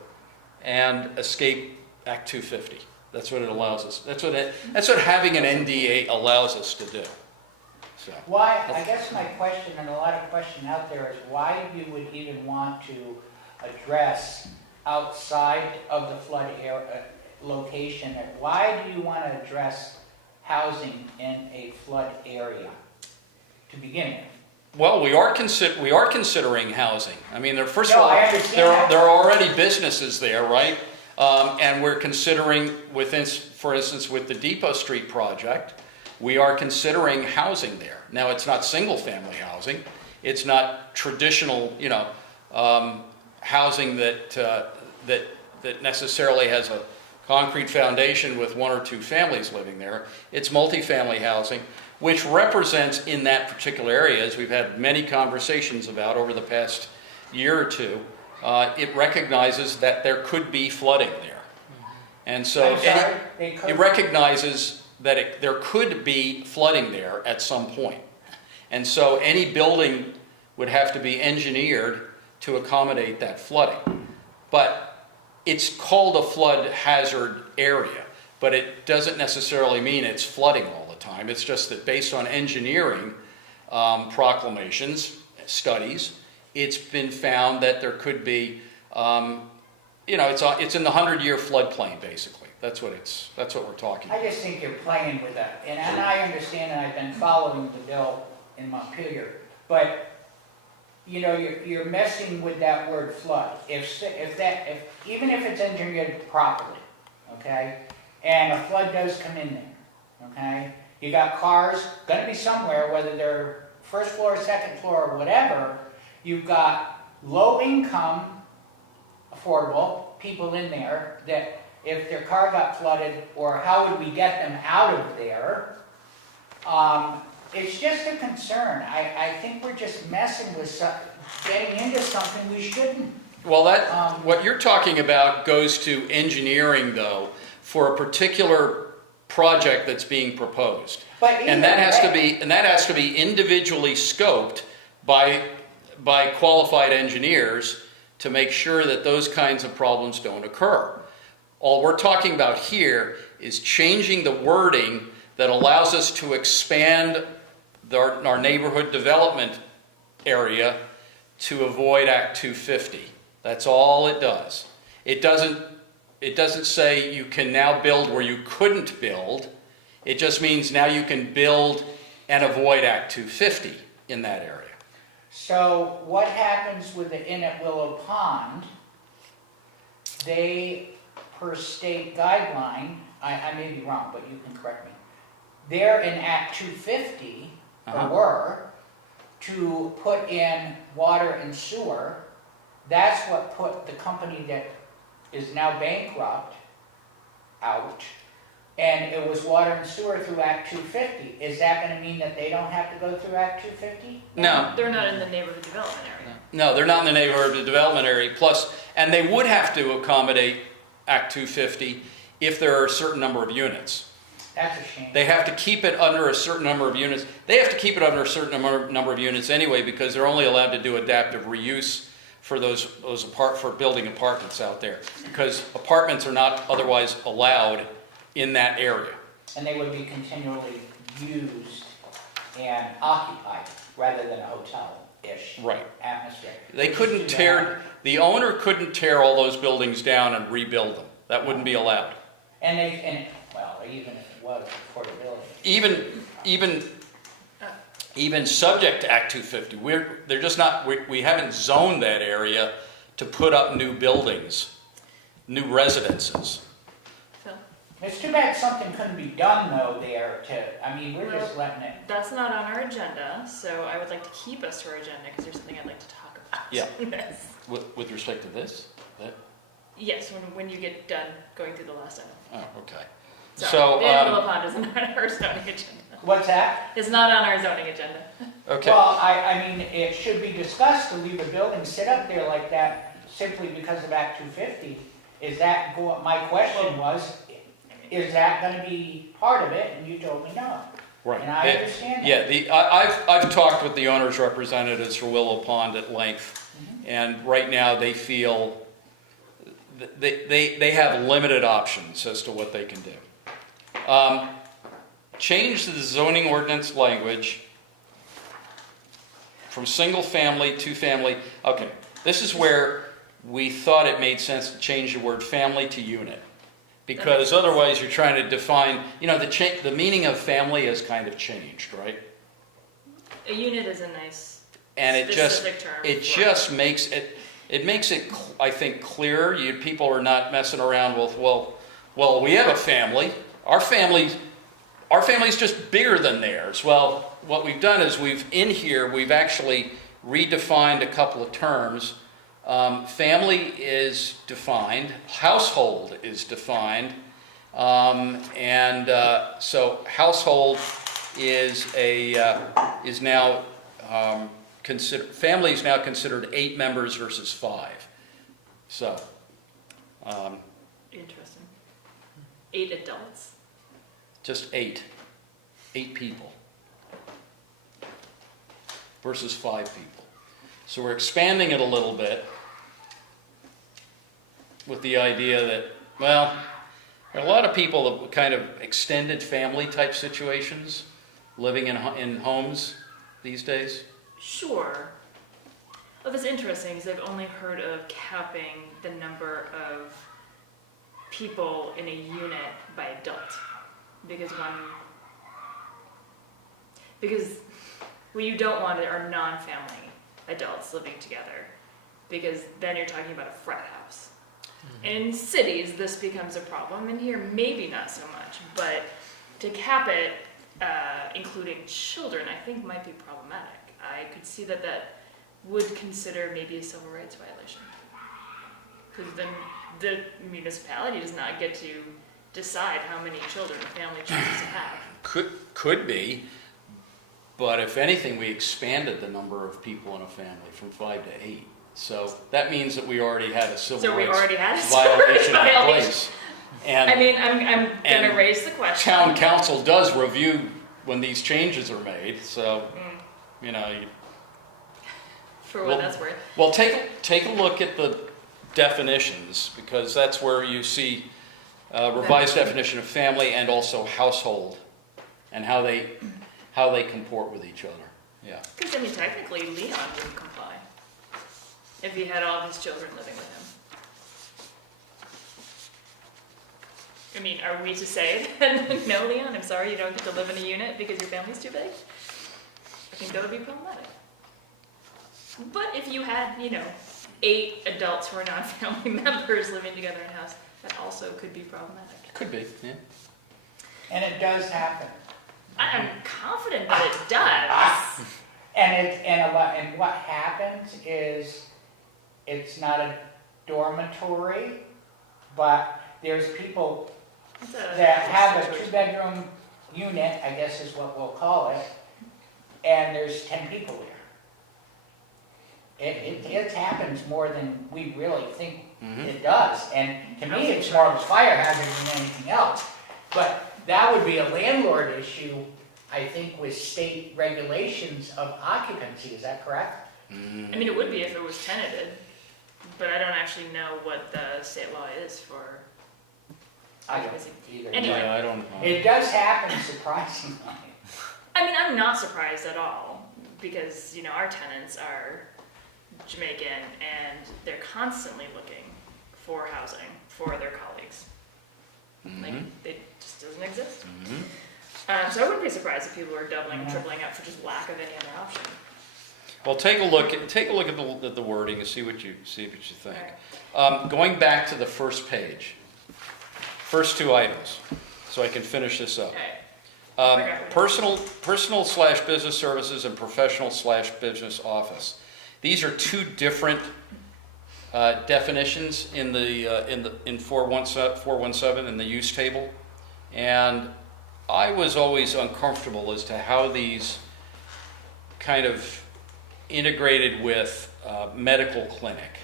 and escape Act 250. That's what it allows us. That's what having an NDA allows us to do. So. Why, I guess my question, and a lot of question out there, is why you would even want to address outside of the flood area location? Why do you want to address housing in a flood area to begin with? Well, we are considering housing. I mean, first No, of all, I understand that. there are already businesses there, right? And we're considering, for instance, with the Depot Street project, we are considering housing there. Now, it's not single-family housing. It's not traditional, housing that necessarily has a concrete foundation with one or two families living there. It's multifamily housing, which represents in that particular area, as we've had many conversations about over the past year or two, it recognizes that there could be flooding there. And so it recognizes that there could be flooding there at some point. And so any building would have to be engineered to accommodate that flooding. But it's called a flood hazard area, but it doesn't necessarily mean it's flooding all the time. It's just that based on engineering proclamations, studies, it's been found that there could be, it's in the 100-year floodplain, basically. That's what we're talking about. I just think you're playing with that, and I understand, and I've been following the bill in Montpelier, but you're messing with that word flood. Even if it's engineered properly, okay, and a flood does come in there, okay, you got cars going to be somewhere, whether they're first floor, second floor, or whatever. You've got low income, affordable people in there that if their car got flooded, or how would we get them out of there? It's just a concern. I think we're just messing with getting into something we shouldn't. Well, what you're talking about goes to engineering, though, for a particular project that's being proposed. And that has to be individually scoped by qualified engineers to make sure that those kinds of problems don't occur. All we're talking about here is changing the wording that allows us to expand our neighborhood development area to avoid Act 250. That's all it does. It doesn't say you can now build where you couldn't build. It just means now you can build and avoid Act 250 in that area. So what happens with the Inn at Willow Pond they, per state guideline, I may be wrong, but you can correct me. They're in Act 250, Uh-huh. or were, to put in water and sewer. That's what put the company that is now bankrupt out. And it was water and sewer through Act 250. Is that gonna mean that they don't have to go through Act 250? No, They're not in the neighborhood development area. no, they're not in the neighborhood development area, plus, and they would have to accommodate Act 250 if there are a certain number of units. That's a shame. They have to keep it under a certain number of units. They have to keep it under a certain number of units anyway, because they're only allowed to do adaptive reuse for those for building apartments out there, because apartments are not otherwise allowed in that area. And they would be continually used and occupied rather than a hotel-ish Right. atmosphere. They Which is couldn't too tear, bad. the owner couldn't tear all those buildings down and rebuild them. That wouldn't be allowed. Well, even if it was affordability. Even subject to Act 250, they're just not, we haven't zoned that area to put up new buildings, new residences. Phil? It's too bad something couldn't be done though there we're just letting it. That's not on our agenda, so I would like to keep us to our agenda because there's something I'd like to talk about. Yeah. Yes. With respect to this? Yes, when you get done going through the last item. Oh, okay. Sorry, So, Willow Pond isn't on our zoning agenda. What's that? It's not on our zoning agenda. Okay. Well, it should be discussed to leave a building sit up there like that simply because of Act 250. My question was, is that gonna be part of it? And you told me no. Right. And I understand that. Yeah, I've talked with the owner's representatives for Willow Pond at length, and right now they feel they have limited options as to what they can do. Change the zoning ordinance language from single family to family. Okay, this is where we thought it made sense to change the word family to unit. Because otherwise you're trying to define, the meaning of family has kind of changed, right? A unit is a nice And specific term. it for just makes it, I think, clearer. People are not messing around with, well, we have a family. Our family's just bigger than theirs. Well, what we've done is we've actually redefined a couple of terms. Family is defined, household is defined, so household is now family is now considered 8 members versus 5. So, Interesting. 8 adults. just 8 people versus 5 people. So we're expanding it a little bit with the idea that, well, there are a lot of people that kind of extended family type situations living in homes these days. Sure. Well, that's interesting because I've only heard of capping the number of people in a unit by adult. Because what you don't want are non-family adults living together. Because then you're talking about a frat house. In cities, this becomes a problem, and here maybe not so much. But to cap it, including children, I think might be problematic. I could see that would consider maybe a civil rights violation. Because then the municipality does not get to decide how many children a family chooses to have. Could be, but if anything, we expanded the number of people in a family from 5 to 8. So that means that we already had a civil rights violation in place. And I mean, I'm going and to raise the question. town council does review when these changes are made, so, For what well, that's worth. Well, take a look at the definitions, because that's where you see revised definition of family and also household, and how they comport with each other. Yeah. Because, technically, Leon would comply if he had all of his children living with him. Are we to say that, no, Leon, I'm sorry, you don't get to live in a unit because your family's too big? I think that would be problematic. But if you had, 8 adults who are not family members living together in a house, that also could be problematic. Could be, yeah. And it does happen. I'm confident that it does. And what happens is, it's not a dormitory, but there's people It's that have a situation. two-bedroom unit, I guess is what we'll call it, and there's 10 people there. It happens more than we really think it does, and to me, it's more of a fire hazard than anything else. But that would be a landlord issue, I think, with state regulations of occupancy, is that correct? I mean, it would be if it was tenanted, but I don't actually know what the state law is for I don't occupancy. either. Anyway. Yeah, I don't know. It does happen surprisingly. I mean, I'm not surprised at all because, you know, our tenants are Jamaican and they're constantly looking for housing for their colleagues. Like, it just doesn't exist. So I wouldn't be surprised if people were doubling and tripling up for just lack of any other option. Well, take a look at the wording and see what you think. All right. Going back to the first page, first 2 items, so I can finish this up. All right. Personal slash business services and professional slash business office. These are 2 different definitions in 417 in the use table, and I was always uncomfortable as to how these kind of integrated with medical clinic.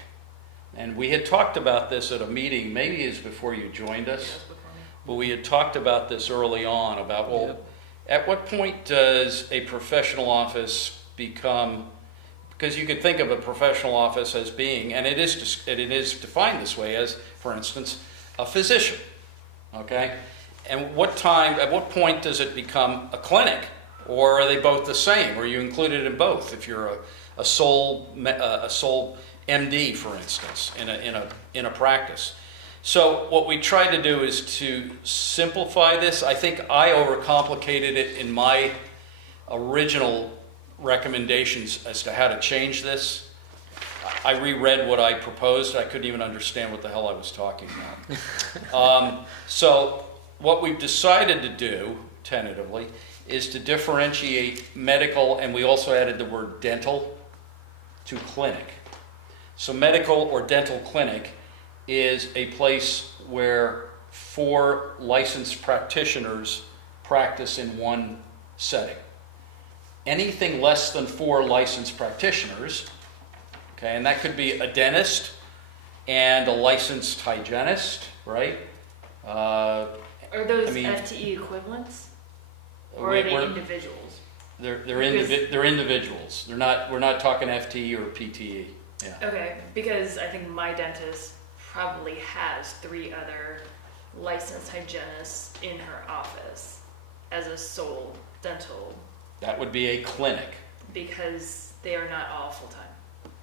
And we had talked about this at a meeting, maybe it's before you joined us. Yes, before me. But we had talked about this early on, about, well, at what point does a professional office become, because you could think of a professional office as being, and it is defined this way as, for instance, a physician, okay? And at what point does it become a clinic? Or are they both the same? Or are you included in both? If you're a sole MD, for instance, in a practice. So what we tried to do is to simplify this. I think I overcomplicated it in my original recommendations as to how to change this. I reread what I proposed. I couldn't even understand what the hell I was talking about. So what we've decided to do, tentatively, is to differentiate medical, and we also added the word dental to clinic. So medical or dental clinic is a place where 4 licensed practitioners practice in one setting. Anything less than 4 licensed practitioners, okay, and that could be a dentist and a licensed hygienist, right? Are those I mean, FTE equivalents? Or are they individuals? They're individuals. We're not talking FTE or PTE. Yeah. Okay, because I think my dentist probably has 3 other licensed hygienists in her office as a sole dental, That would be a clinic. because they are not all full-time.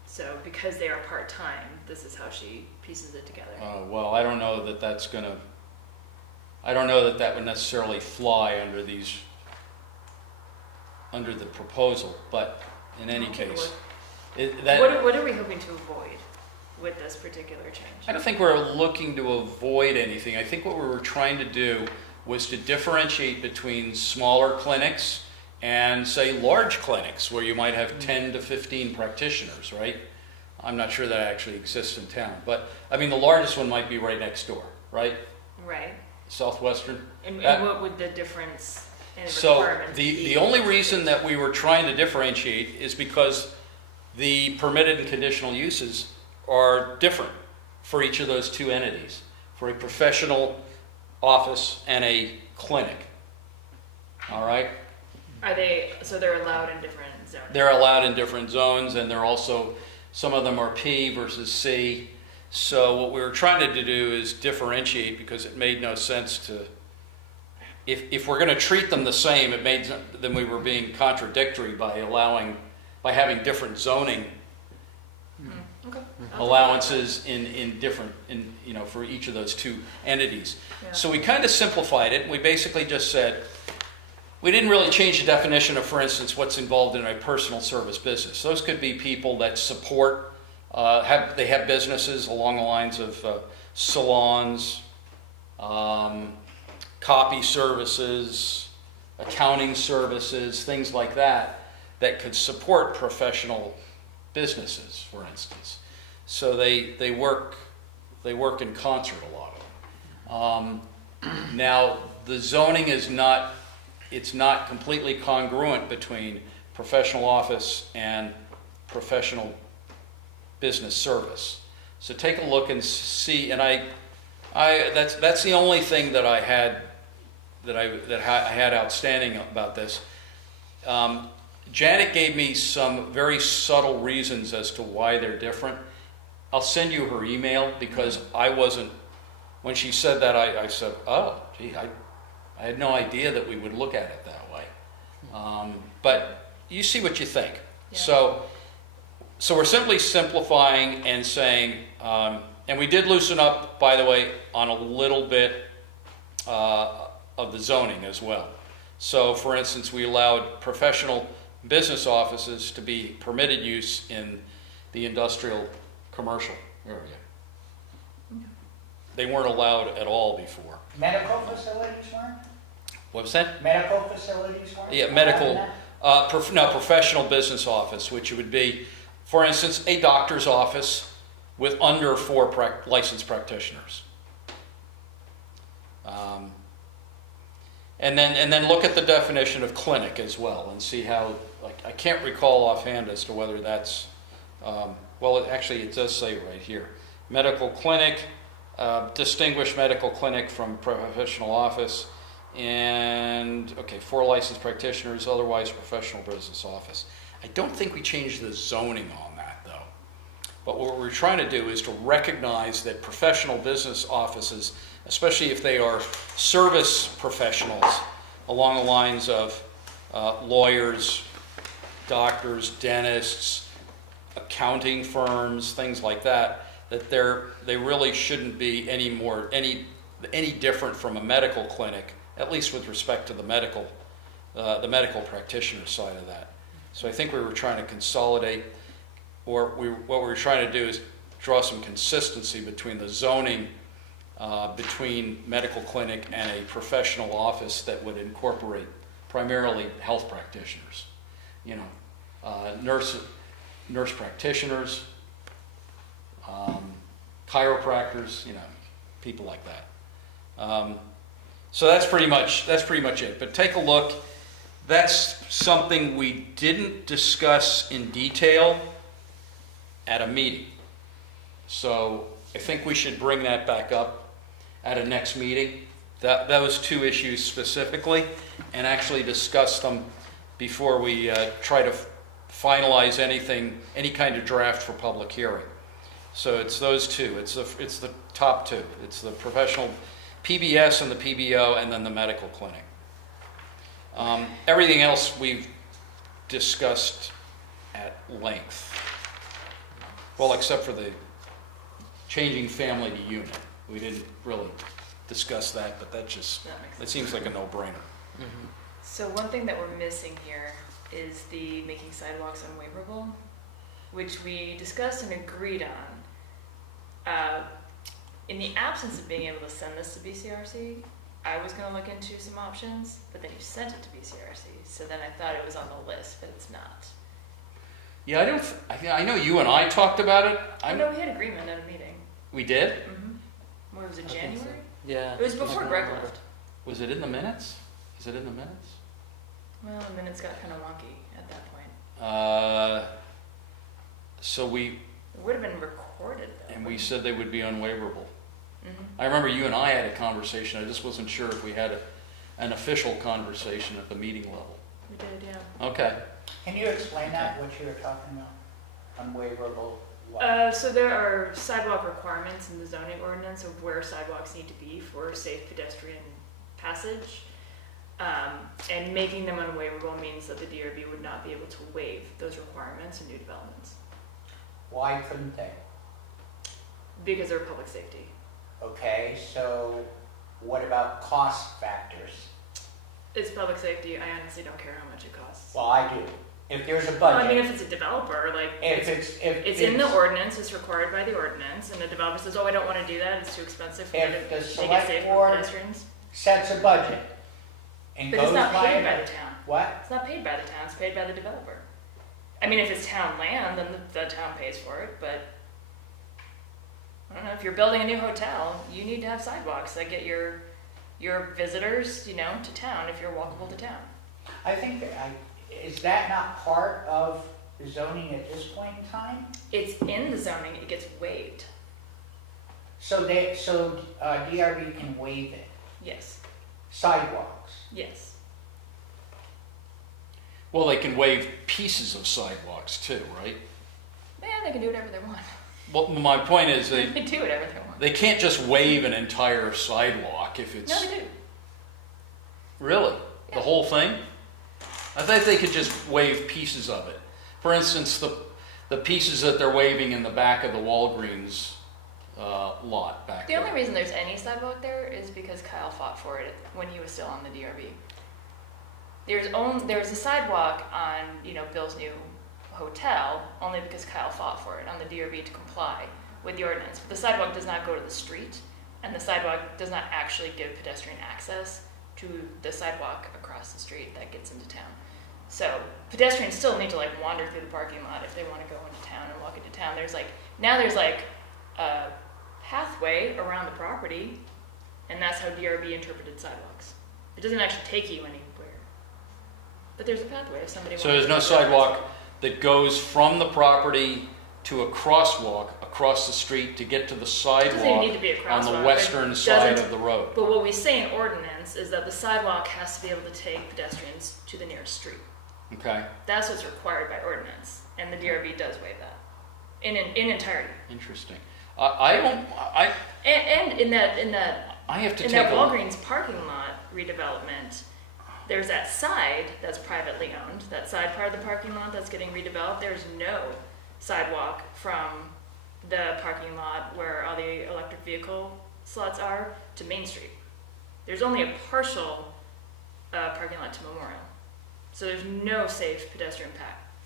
So because they are part-time, this is how she pieces it together. Well, I don't know that that would necessarily fly under the proposal, but in any case, What are we hoping to avoid with this particular change? I don't think we're looking to avoid anything. I think what we were trying to do was to differentiate between smaller clinics and, say, large clinics where you might have 10 to 15 practitioners, right? I'm not sure that actually exists in town, but I mean, the largest one might be right next door, right? Right. Southwestern. And That- what would the difference in So requirements be? the only reason that we were trying to differentiate is because the permitted and conditional uses are different for each of those 2 entities, for a professional office and a clinic. All right? So they're allowed in different zones? They're allowed in different zones, and they're also, some of them are P versus C. So what we were trying to do is differentiate, because it made no sense to, if we're going to treat them the same, then we were being contradictory by having different zoning Okay. allowances for each of those 2 entities. Yeah. So we kind of simplified it. We basically just said, we didn't really change the definition of, for instance, what's involved in a personal service business. Those could be people that support They have businesses along the lines of salons, copy services, accounting services, things like that, that could support professional businesses, for instance. So they work in concert, a lot of them. Now, the zoning is not, it's not completely congruent between professional office and professional business service. So take a look and see, and that's the only thing that I had outstanding about this. Janet gave me some very subtle reasons as to why they're different. I'll send you her email because I wasn't, when she said that, I said, oh, gee, I had no idea that we would look at it that way. But you see what you think. Yeah. So we're simply simplifying and saying, and we did loosen up, by the way, on a little bit of the zoning as well. So, for instance, we allowed professional business offices to be permitted use in the industrial commercial area. They weren't allowed at all before. Medical facilities weren't? What was that? Medical facilities weren't? Yeah, medical, professional business office, which would be, for instance, a doctor's office with under 4 licensed practitioners. And then look at the definition of clinic as well and see how, like, I can't recall offhand as to whether that's, well, it does say right here. Medical clinic, distinguished medical clinic from professional office, and, okay, 4 licensed practitioners, otherwise professional business office. I don't think we changed the zoning on that, though. But what we're trying to do is to recognize that professional business offices, especially if they are service professionals along the lines of lawyers, doctors, dentists, accounting firms, things like that, that they really shouldn't be any different from a medical clinic, at least with respect to the medical practitioner side of that. So I think we were trying to consolidate, what we were trying to do is draw some consistency between the zoning between medical clinic and a professional office that would incorporate primarily health practitioners, nurse practitioners, chiropractors, people like that. So that's pretty much it. But take a look. That's something we didn't discuss in detail at a meeting. So I think we should bring that back up at a next meeting. Those 2 issues specifically, and actually discuss them before we try to finalize any kind of draft for public hearing. So it's those 2. It's the top 2. It's the professional PBS and the PBO, and then the medical clinic. Everything else we've discussed at length. Well, except for the changing family to unit. We didn't really discuss that, but that makes sense. seems like a no-brainer. So one thing that we're missing here is the making sidewalks unwaivable, which we discussed and agreed on. In the absence of being able to send this to BCRC, I was going to look into some options, but then you sent it to BCRC, so then I thought it was on the list, but it's not. Yeah, I know you and I talked about it. I know we had agreement at a meeting. We did? Mm-hmm. What was it, I think so. January? Yeah. It was before Greg left. Was it in the minutes? Is it in the minutes? Well, the minutes got kind of wonky at that point. So we, It would have been recorded, though. and we said they would be unwaivable. Mm-hmm. I remember you and I had a conversation. I just wasn't sure if we had an official conversation at the meeting level. We did, yeah. Okay. Can you explain that, what you were talking about? Unwaivable what? So there are sidewalk requirements in the zoning ordinance of where sidewalks need to be for safe pedestrian passage. And making them unwaivable means that the DRB would not be able to waive those requirements in new developments Why couldn't they? because they're public safety. Okay, so what about cost factors? It's public safety. I honestly don't care how much it costs. Well, I do. if there's a Well, I mean, budget, if it's a developer, like, if it's in the ordinance, it's required by the ordinance, and the developer says, oh, I don't wanna do that, it's too expensive for me If the to make it select safe for board pedestrians. sets a budget and But goes it's not paid by by, the town. what? It's not paid by the town, it's paid by the developer. I mean, if it's town land, then the town pays for it, but I don't know, if you're building a new hotel, you need to have sidewalks that get your visitors, you know, to town, if you're walkable to town. I think that, is that not part of zoning at this point in time? It's in the zoning, it gets waived, So DRB can waive it, yes, sidewalks. yes. Well, they can waive pieces of sidewalks too, right? Yeah, they can do whatever they want. Well, my point is They can do whatever they want. they can't just waive an entire sidewalk if No, it's, they do. really? Yeah. The whole thing? I thought they could just waive pieces of it. For instance, the pieces that they're waiving in the back of the Walgreens lot back The there. only reason there's any sidewalk there is because Kyle fought for it when he was still on the DRB. There's a sidewalk on, you know, Bill's new hotel only because Kyle fought for it on the DRB to comply with the ordinance. But the sidewalk does not go to the street, and the sidewalk does not actually give pedestrian access to the sidewalk across the street that gets into town. So pedestrians still need to like wander through the parking lot if they want to go into town and walk into town. There's a pathway around the property, and that's how DRB interpreted sidewalks. It doesn't actually take you anywhere, but there's a pathway if somebody So wants there's no to go sidewalk that goes from the property to a crosswalk across the street to get to the It doesn't even sidewalk need to be a crosswalk. on the It western side doesn't- of the road. But what we say in ordinance is that the sidewalk has to be able to take pedestrians to the nearest street. Okay, That's what's required by ordinance, and the DRB does waive that in entirety. interesting. I And in that have to in take that a, Walgreens parking lot redevelopment, there's that side that's privately owned, that side part of the parking lot that's getting redeveloped. There's no sidewalk from the parking lot where all the electric vehicle slots are to Main Street. There's only a partial parking lot to Memorial. So there's no safe pedestrian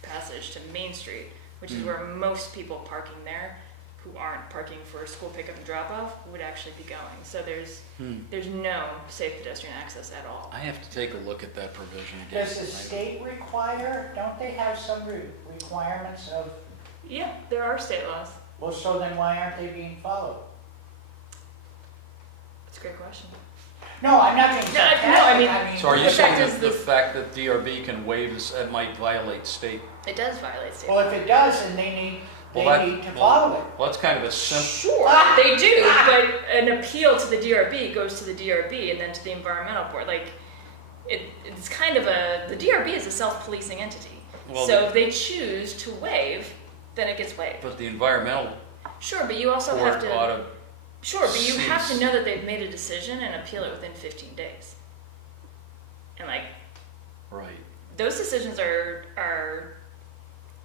passage to Main Street, which is where most people parking there who aren't parking for school pickup and drop off would actually be going. So there's no safe pedestrian access at all. I have to take a look at that provision again. Does the state require, don't they have some requirements of, Yeah, there are state laws. well, so then why aren't they being followed? That's a great question. No, I'm not being No, I mean- sarcastic, So are you The saying fact that is the this- fact that DRB can waive this, that might violate state? It does violate state Well, law. if it does, then they need to well, follow it. Well, that's kind of a simple, Sure, they do, but an appeal to the DRB goes to the DRB and then to the environmental board. Like, it's kind of the DRB is a self-policing entity. Well, So if they choose to waive, then it gets waived. but the environmental Sure, but you also board have to. ought to, Sure, but you have to cease. know that they've made a decision and appeal it within 15 days. And like, right. those decisions are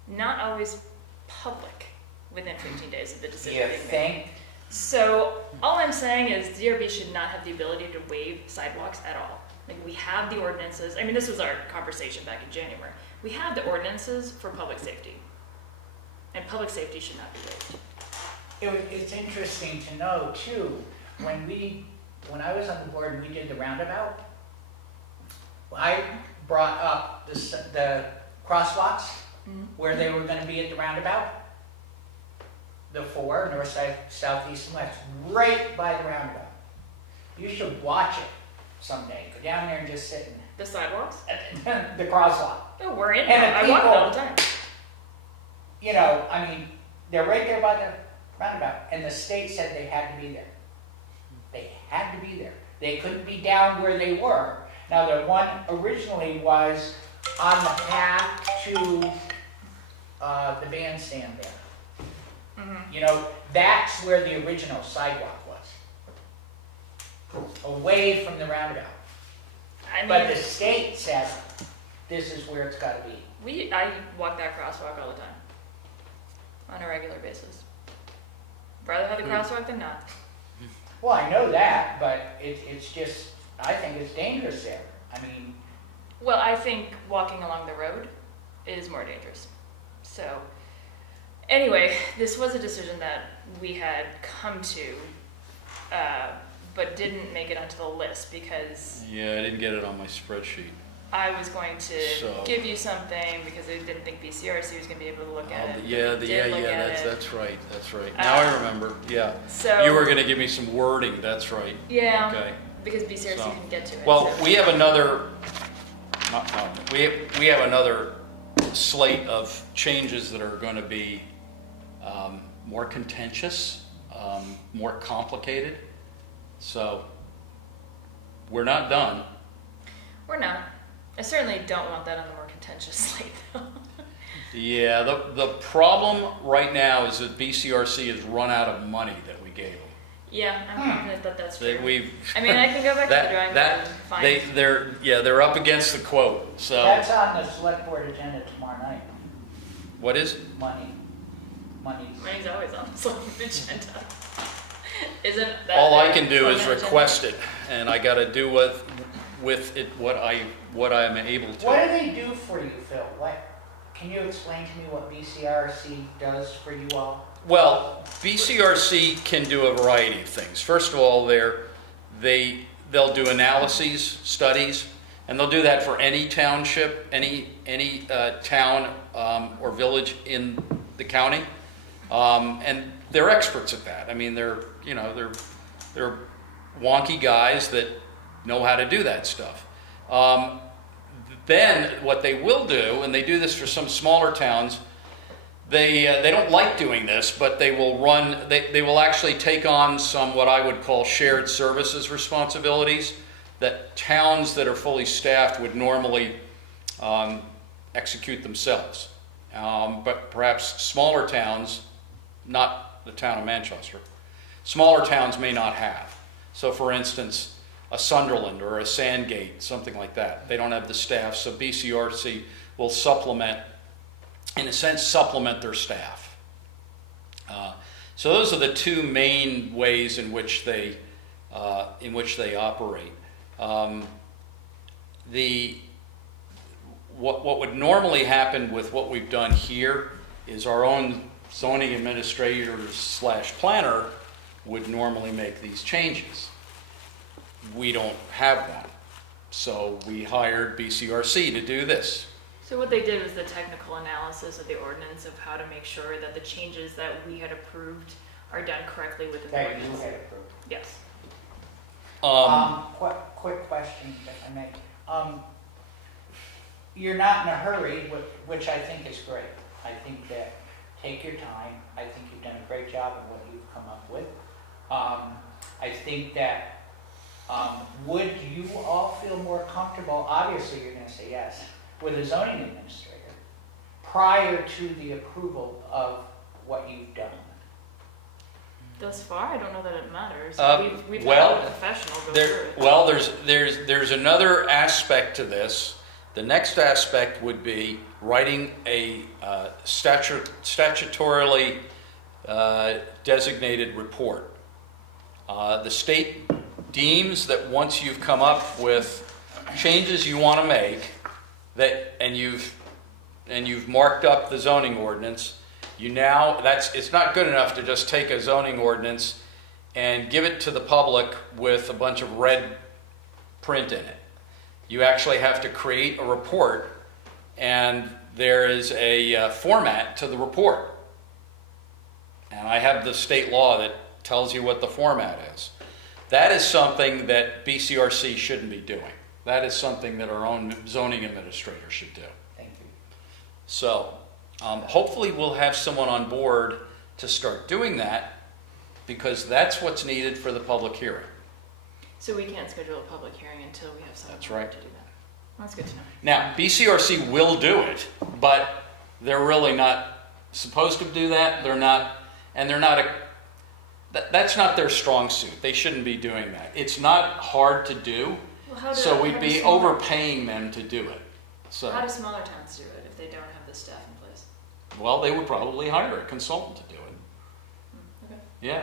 not always public within 15 days of the decision You being made. think? So all I'm saying is DRB should not have the ability to waive sidewalks at all. Like we have the ordinances, I mean, this was our conversation back in January. We have the ordinances for public safety. And public safety should not be waived. It's interesting to know too, when I was on the board and we did the roundabout, I brought up the crosswalks where they were gonna be at the roundabout. The four, north, south, east, and west, right by the roundabout. You should watch it someday, go down there and just sit The sidewalks? in the crosswalk. Oh, we're in And there. the I walk it all the people- time. You know, I mean, they're right there by the roundabout, and the state said they had to be there. They had to be there. They couldn't be down where they were. Now, the one originally was on the path to the bandstand there. You know, that's where the original sidewalk was. Away from the roundabout. I But mean, the state said, this is where it's gotta be. I walk that crosswalk all the time. On a regular basis. Rather have the crosswalk than not. Well, I know that, but it's just, I think it's dangerous there. I mean, Well, I think walking along the road it is more dangerous. So, anyway, this was a decision that we had come to, but didn't make it onto the list because Yeah, I didn't get it on my spreadsheet. I was going to So- give you something because I didn't think BCRC was going to be able to look at it. but Yeah, we did look at it. that's right, that's right. Now I remember, yeah. So You were gonna give me some wording, that's right, yeah, okay. because BCRC So- couldn't get to it. Well, so- we have another, we have another slate of changes that are gonna be more contentious, more complicated. So, we're not done. We're not. I certainly don't want that on the more contentious slate, though. Yeah, the problem right now is that BCRC has run out of money that we gave them. Yeah, I'm confident that that's true. That we've. I mean, I can go back to the drawing board and find. They're up against the quote, so. That's on the select board agenda tomorrow night, What is? money. Money's always on the select agenda. Isn't that? All I the can do is select agenda? request it, and I gotta do with it what I'm able What to. do they do for you, Phil? Can you explain to me what BCRC does for you all? Well, BCRC can do a variety of things. First of all, they'll do analyses, studies, and they'll do that for any township, any town or village in the county. And they're experts at that. I mean, they're wonky guys that know how to do that stuff. Then what they will do, and they do this for some smaller towns, they don't like doing this, but they will actually take on some what I would call shared services responsibilities that towns that are fully staffed would normally execute themselves. But perhaps smaller towns, not the town of Manchester, smaller towns may not have. So for instance, a Sunderland or a Sandgate, something like that. They don't have the staff, so BCRC will supplement, in a sense, supplement their staff. So those are the two main ways in which they operate. What would normally happen with what we've done here is our own zoning administrator / planner would normally make these changes. We don't have one, so we hired BCRC to do this. So what they did was the technical analysis of the ordinance of how to make sure that the changes that we had approved are done correctly within the That you ordinance. had approved. Yes. Quick question, if I may. You're not in a hurry, which I think is great. I think that take your time. I think you've done a great job of what you've come up with. I think that would you all feel more comfortable, obviously you're going to say yes, with a zoning administrator prior to the approval of what you've done? Thus far, I don't know that it matters. We've well, had a professional go through it. Well, there's another aspect to this. The next aspect would be writing a statutorily designated report. The state deems that once you've come up with changes you want to make, and you've marked up the zoning ordinance, it's not good enough to just take a zoning ordinance and give it to the public with a bunch of red print in it. You actually have to create a report, and there is a format to the report. And I have the state law that tells you what the format is. That is something that BCRC shouldn't be doing. That is something that our own zoning administrator should do. Thank you. So hopefully we'll have someone on board to start doing that, because that's what's needed for the public hearing. So we can't schedule a public hearing until we have someone That's right. to do that. Well, that's good to know. Now, BCRC will do it, but they're really not supposed to do that. That's not their strong suit. They shouldn't be doing that. It's not hard to do, Well, so we'd how be do smaller- overpaying them to do it. So, How do smaller towns do it if they don't have the staff in place? well, they would probably hire a consultant to do it. Okay. Yeah.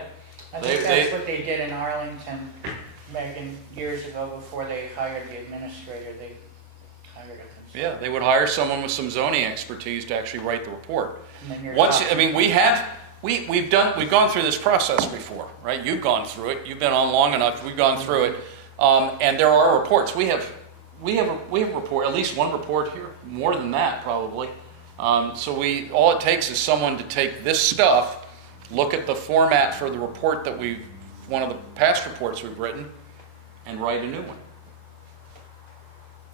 I They- think that's what they did in Arlington, Megan, years ago before they hired the administrator. They hire a consultant. Yeah, they would hire someone with some zoning expertise to actually write the report. And then you're Once, talking- I mean, we've gone through this process before, right? You've gone through it, you've been on long enough, we've gone through it. And there are reports, we have a report, at least one report here, more than that probably. So all it takes is someone to take this stuff, look at the format for the report that one of the past reports we've written, and write a new one.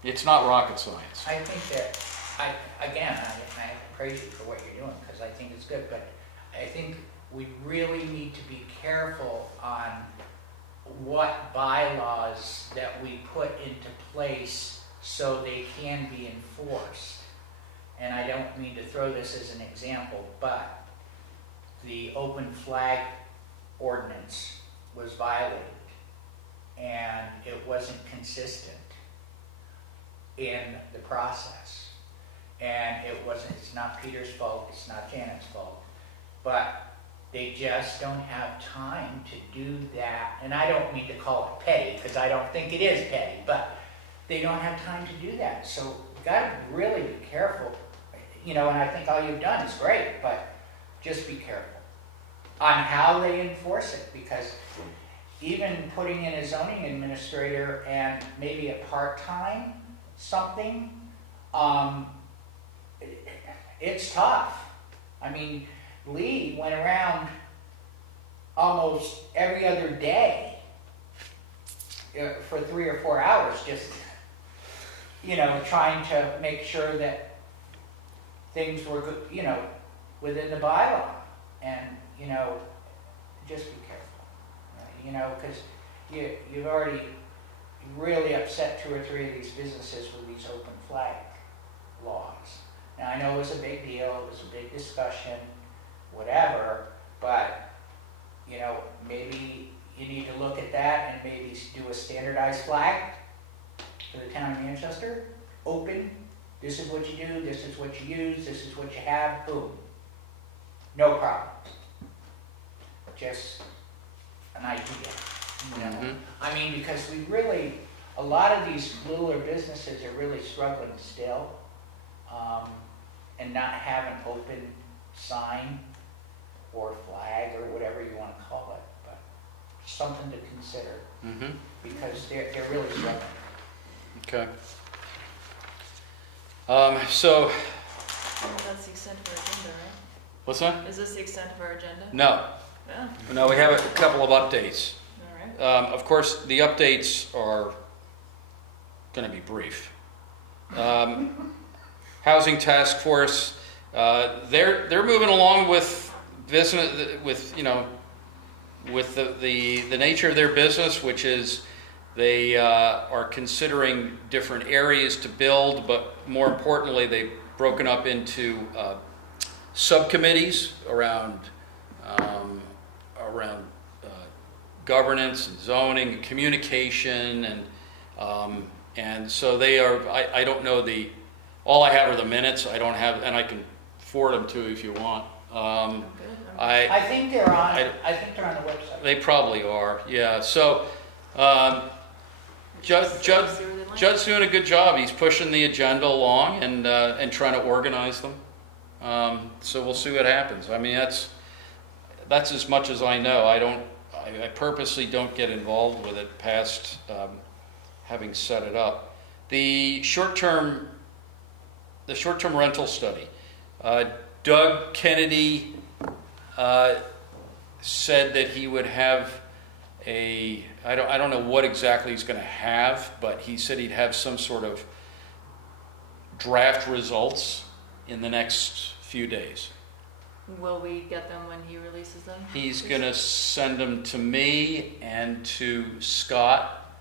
It's not rocket science. I think that, I praise you for what you're doing, because I think it's good, but I think we really need to be careful on what bylaws that we put into place so they can be enforced. And I don't mean to throw this as an example, but the open flag ordinance was violated, and it wasn't consistent in the process. And it's not Peter's fault, it's not Janet's fault, but they just don't have time to do that. And I don't mean to call it petty, because I don't think it is petty, but they don't have time to do that. So we've got to really be careful, and I think all you've done is great, but just be careful on how they enforce it, because even putting in a zoning administrator and maybe a part-time something, it's tough. I mean, Lee went around almost every other day for 3 or 4 hours, just, trying to make sure that things were good, within the bylaw. And, just be careful, because you've already really upset 2 or 3 of these businesses with these open flag laws. Now, I know it was a big deal, it was a big discussion, whatever, but, maybe you need to look at that and maybe do a standardized flag for the town of Manchester. Open, this is what you do, this is what you use, this is what you have, boom. No problem. Just an idea, Mhm. I mean, because a lot of these littler businesses are really struggling still, and not have an open sign or flag or whatever you want to call it, but something to consider, Mhm. because they're really struggling. Okay. Well, that's the extent of our agenda, right? What's that? Is this the extent of our agenda? No, Yeah, no, we have a couple of updates. all right. Of course, the updates are going to be brief. Housing Task Force, they're moving along with business, with the nature of their business, which is they are considering different areas to build, but more importantly, they've broken up into subcommittees around governance and zoning and communication, and so they are. I don't know all I have are the minutes. I don't have, and I can forward them to you if you want. I'm good. I think they're on the website. They probably are, yeah. So Judd's doing a good job. He's pushing the agenda along and trying to organize them. So we'll see what happens. I mean, that's as much as I know. I purposely don't get involved with it past having set it up. The short-term rental study. Doug Kennedy said that he would have I don't know what exactly he's going to have, but he said he'd have some sort of draft results in the next few days. Will we get them when he releases them? He's going to send them to me and to Scott,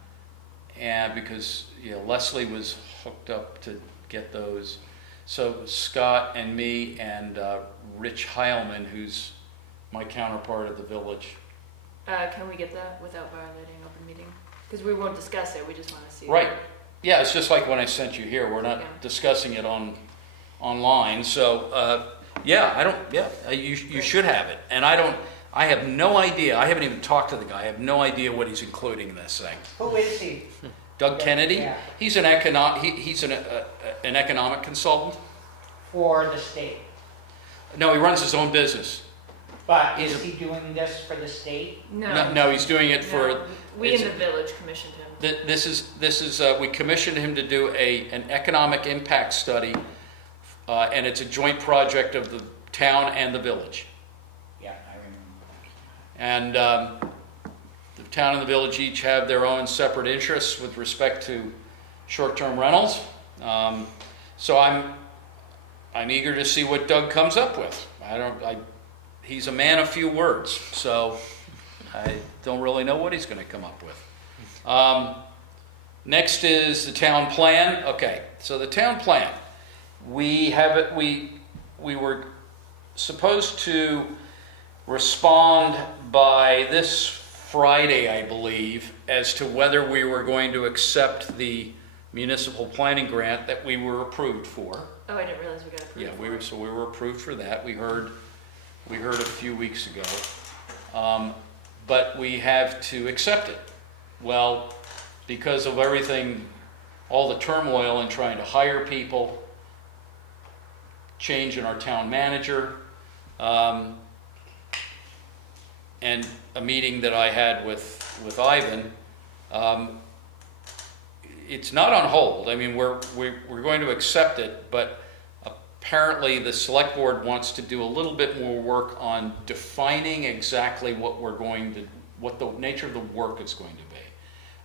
and because Leslie was hooked up to get those. So Scott and me and Rich Heilman, who's my counterpart at the village. Can we get that without violating open meeting? Because we won't discuss it, we just want to see. Right. Yeah, it's just like when I sent you here. We're not Yeah. discussing it online. So you should have it. And I have no idea. I haven't even talked to the guy. I have no idea what he's including in this thing. Who is he? Doug Kennedy. Yeah. He's an an economic consultant. For the state. No, he runs his own business. But He's is he doing this for the state? No, he's doing it for. No. We in it's- the village commissioned him. This is we commissioned him to do an economic impact study, and it's a joint project of the town and the village. Yeah, I remember. And the town and the village each have their own separate interests with respect to short-term rentals. So I'm eager to see what Doug comes up with. He's a man of few words, so I don't really know what he's going to come up with. Next is the town plan. Okay, so the town plan. We have it. We were supposed to respond by this Friday, I believe, as to whether we were going to accept the municipal planning grant that we were approved for. Oh, I didn't realize we got approved. Yeah, for it. we were approved for that. We heard a few weeks ago, but we have to accept it. Well, because of everything, all the turmoil in trying to hire people, change in our town manager, and a meeting that I had with Ivan, it's not on hold. I mean, we're going to accept it, but apparently the select board wants to do a little bit more work on defining exactly what the nature of the work is going to be.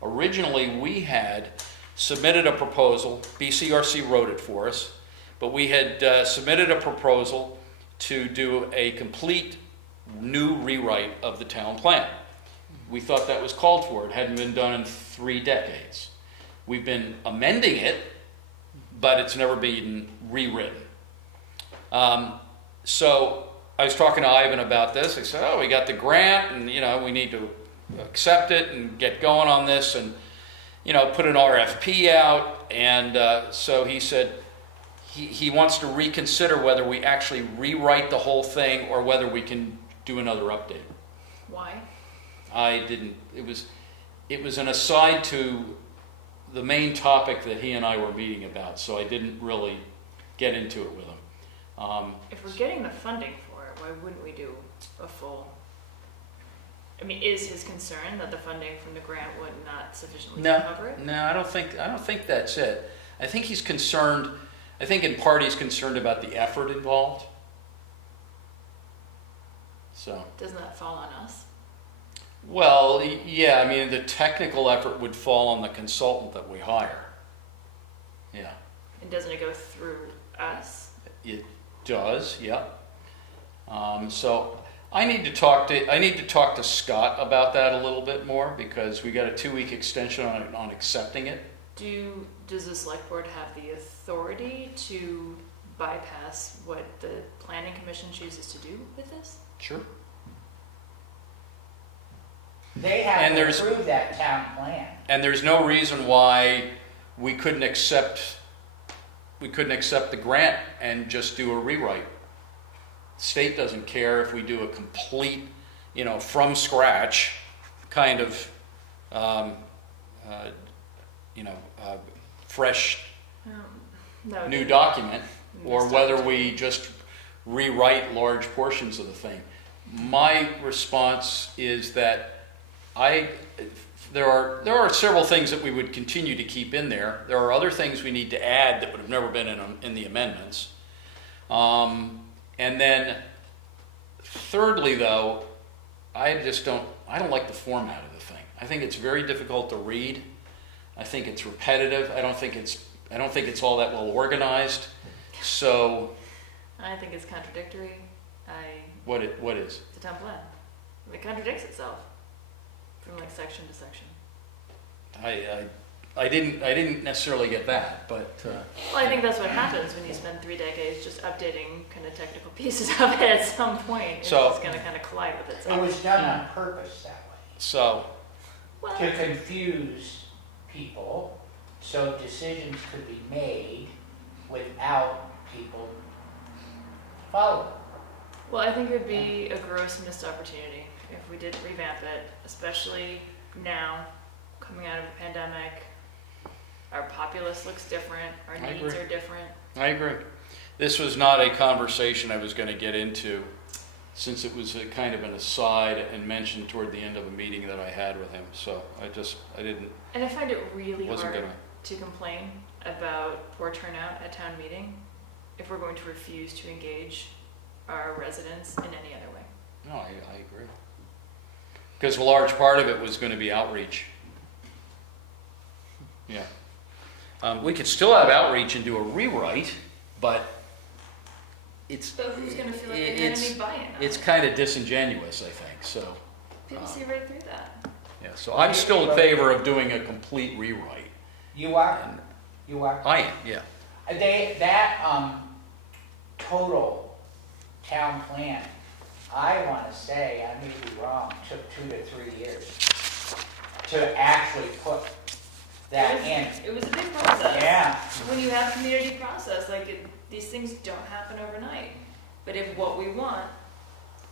Originally, we had submitted a proposal, BCRC wrote it for us, but we had submitted a proposal to do a complete new rewrite of the town plan. We thought that was called for. It hadn't been done in 3 decades. We've been amending it, but it's never been rewritten. So I was talking to Ivan about this. I said, oh, we got the grant, and we need to accept it and get going on this, and put an RFP out. And so he said he wants to reconsider whether we actually rewrite the whole thing or whether we can do another update. Why? I didn't. It was an aside to the main topic that he and I were meeting about, so I didn't really get into it with him. If we're getting the funding for it, why wouldn't we do a full? I mean, is his concern that the funding from the grant would not sufficiently cover it? No, I don't think that's it. I think he's concerned. I think in part he's concerned about the effort involved. So. Doesn't that fall on us? Well, yeah. I mean, the technical effort would fall on the consultant that we hire. Yeah. And doesn't it go through us? It does. Yeah. So. I need to talk to Scott about that a little bit more, because we got a 2-week extension on accepting it. Does the select board have the authority to bypass what the planning commission chooses to do with this? Sure. They have to approve that town plan. And there's no reason why we couldn't accept the grant and just do a rewrite. State doesn't care if we do a complete, from scratch kind of, fresh new document, or whether we just rewrite large portions of the thing. My response is that there are several things that we would continue to keep in there. There are other things we need to add that would have never been in the amendments. And then, thirdly, though, I don't like the format of the thing. I think it's very difficult to read. I think it's repetitive. I don't think it's all that well organized. So. I think it's contradictory. What is? The town plan. It contradicts itself from section to section. I didn't necessarily get that, but. Well, I think that's what happens when you spend 3 decades just updating kind of technical pieces of it. At some point, it's just going to kind of collide with itself. It was done on purpose that way. So. Well, To confuse people, so decisions could be made without people following. well, I think it would be a gross missed opportunity if we did revamp it, especially now, coming out of a pandemic. list looks different, our I needs agree. are different. I agree. This was not a conversation I was gonna get into, since it was a kind of an aside and mentioned toward the end of a meeting that I had with him, so I didn't, And I find it really wasn't hard gonna, to complain about poor turnout at town meeting if we're going to refuse to engage our residents in any other way. no, I agree. Because a large part of it was gonna be outreach. Yeah. We could still have outreach and do a rewrite, but it's, But who's gonna feel like they're gonna it's, need buy-in on it's it? kind of disingenuous, I think, so, People see right through that. yeah, so I'm still in favor of doing a complete rewrite. You are, And you are. I am, yeah. Total town plan, I wanna say, I may be wrong, took 2 to 3 years to actually put that in. It was a big process. Yeah, When you have community process, these things don't happen overnight. But if what we want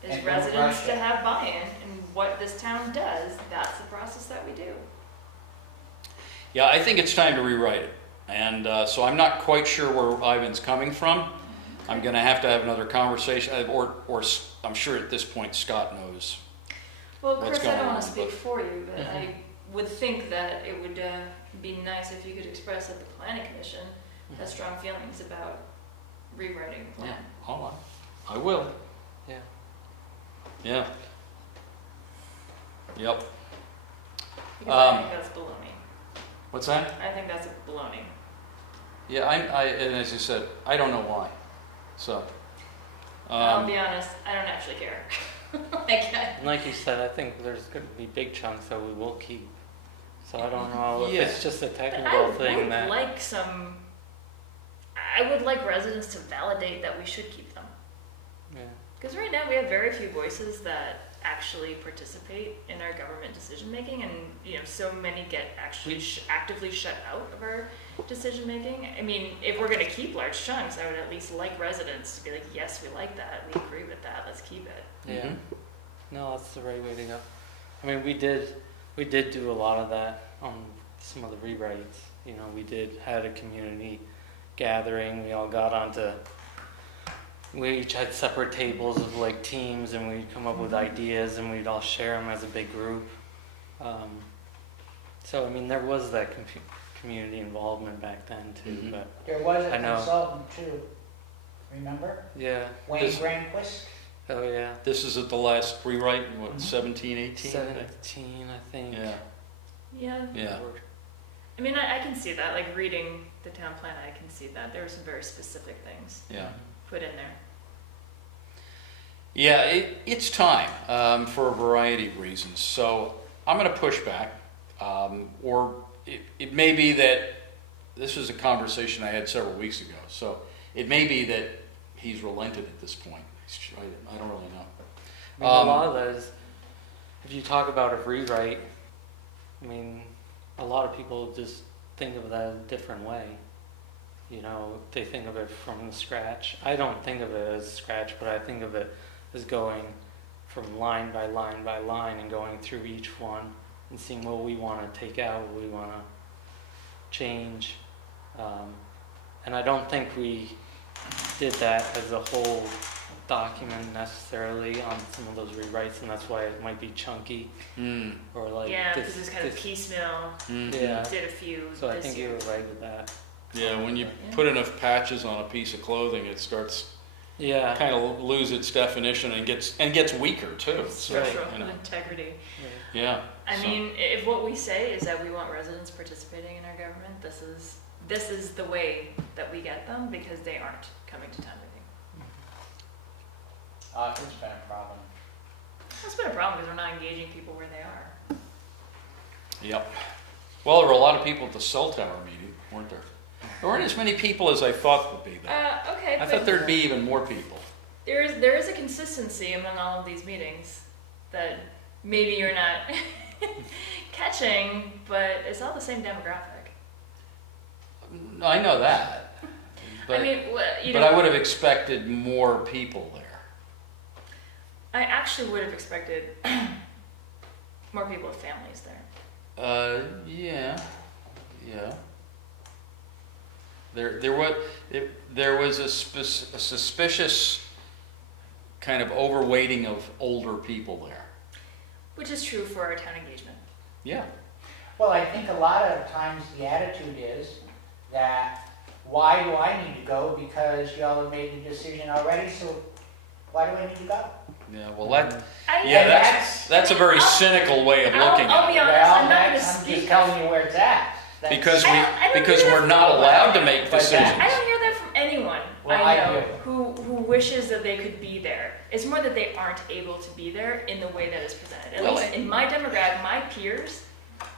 is And don't residents rush to it. have buy-in, and what this town does, that's the process that we do. Yeah, I think it's time to rewrite it. And so I'm not quite sure where Ivan's coming from. I'm gonna have to have another conversation, I'm sure at this point Scott knows. Well, What's Chris, I going don't on, want to speak but- for you, but Mhm. I would think that it would be nice if you could express at the planning commission that strong feelings about rewriting the plan. Hold on, I will, Yeah. yeah. Yep, Because I Um, think that's baloney. what's that? I think that's a baloney. Yeah, and as I said, I don't know why, so. I'll be honest, I don't actually care. And like you said, I think there's going to be big chunks that we will keep. So I don't know if Yeah. it's just a But technical I thing would that. like I would like residents to validate that we should keep them. Yeah. Because right now we have very few voices that actually participate in our government decision making, and so many get actually actively shut out of our decision making. I mean, if we're going to keep large chunks, I would at least like residents to be like, yes, we like that, we agree with that, let's keep it. Yeah. Mhm. No, that's the right way to go. I mean, we did do a lot of that on some of the rewrites. We had a community gathering. We all got onto. We each had separate tables of like teams, and we'd come up with ideas, and we'd all share them as a big group. So I mean, there was that community involvement back then too. Mhm. But there was a I know. consultant too, remember? yeah. Wayne This- Granquist? Oh yeah. This is at the last rewrite, what, Mhm. 17, 18? I think? 17, I think. Yeah, Yeah. yeah. I mean, I can see that, like reading the town plan, I can see that. There were some very specific things Yeah. put in there. Yeah, it's time for a variety of reasons. So I'm going to push back, or it may be that this was a conversation I had several weeks ago. So it may be that he's relented at this point. I don't really know. I mean, a lot of that is, if you talk about a rewrite, I mean, a lot of people just think of that a different way. They think of it from the scratch. I don't think of it as scratch, but I think of it as going from line by line by line and going through each one and seeing what we want to take out, what we want to change. And I don't think we did that as a whole document necessarily on some of those rewrites, and that's why it might be chunky Mm, or like Yeah, this- because it's kind of this- piecemeal, mm. Yeah. did a few So I this think you year. were right with that. Yeah, when you Yeah. put enough patches on a piece of clothing, it starts Yeah. kind of lose its definition and gets weaker too. So, Structural you know, integrity. yeah. I so- mean, if what we say is that we want residents participating in our government, this is the way that we get them, because they aren't coming to town meeting. It's been a problem. That's been a problem because we're not engaging people where they are. Yep. Well, there were a lot of people at the cell tower meeting, weren't there? There weren't as many people as I thought would be there. Okay, I but thought there'd be even more people. there is a consistency among all of these meetings that maybe you're not catching, but it's all the same demographic. I know that. But, I mean, but I would have expected more people there. I actually would have expected more people with families there. Yeah. Yeah. There was a suspicious kind of overweighting of older people there. Which is true for our town engagement. Yeah. Well, I think a lot of times the attitude is that, why do I need to go? Because y'all have made the decision already, so why do I need to go? Yeah, well, that, I, yeah, that's- that's a very cynical way of looking I'll at be it. honest, Well, I'm not gonna I'm speak. just telling you where it's at. That's- Because I don't because hear we're that not from allowed to anyone. make But decisions. I don't hear that from anyone Well, I I know do. who wishes that they could be there. It's more that they aren't able to be there in the way that is presented. At Well, least in my demographic, my peers,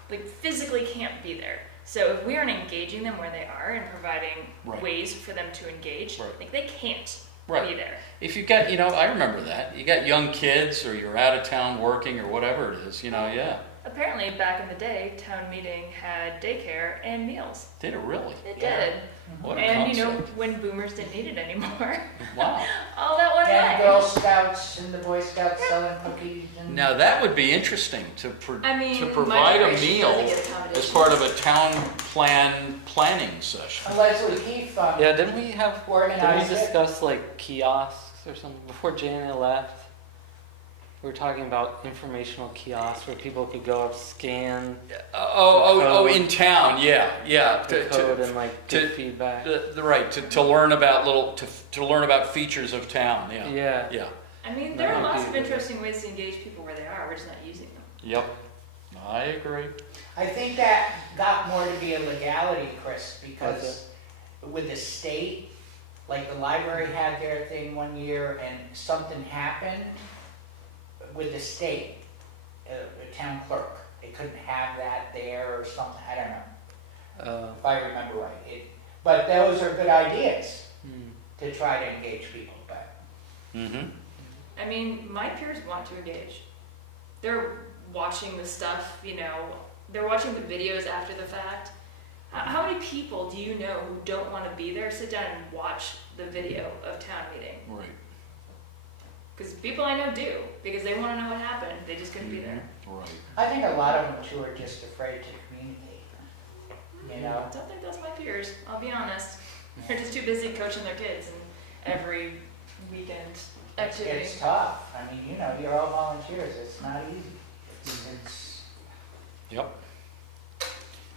like physically can't be there. So if we aren't engaging them where they are and providing Right. ways for them to engage, Right. like they can't Right. be there. If you got, I remember that. You got young kids or you're out of town working or whatever it is, yeah. Apparently, back in the day, town meeting had daycare and meals. Did it really? It Yeah. did. What a And concept. when boomers didn't need it anymore, Wow. all that went And away. Girl Scouts and the Boy Scouts selling cookies and. Now, that would be interesting to I mean, to my provide a generation meal doesn't get as accommodations. part of a town planning session. Leslie Keefe, Yeah, didn't we organized it. discuss like kiosks or something before Janet left? We were talking about informational kiosks where people could go up, scan In town, yeah. the code and like to- give feedback. Right, to learn about to learn about features of town, Yeah. Yeah. I mean, there are That would lots be of good. interesting ways to engage people where they are. We're just not using them. Yep. I agree. I think that got more to be a legality, Chris, because with the state, like the library had their thing one year and something happened with the state, a town clerk. They couldn't have that there or something, I don't know, if I remember right. But those are good ideas to try to engage people, but. Mm-hmm. I mean, my peers want to engage. They're watching the stuff, they're watching the videos after the fact. How many people do you know who don't want to be there, sit down and watch the video of town meeting? Right. Because people I know do, because they want to know what happened. They just couldn't be there. Right. I think a lot of them too are just afraid to communicate, you know? I don't think that's my peers, I'll be honest. They're just too busy coaching their kids and every weekend activity. It's tough. I mean, you're all volunteers. It's not easy. It's. Yep.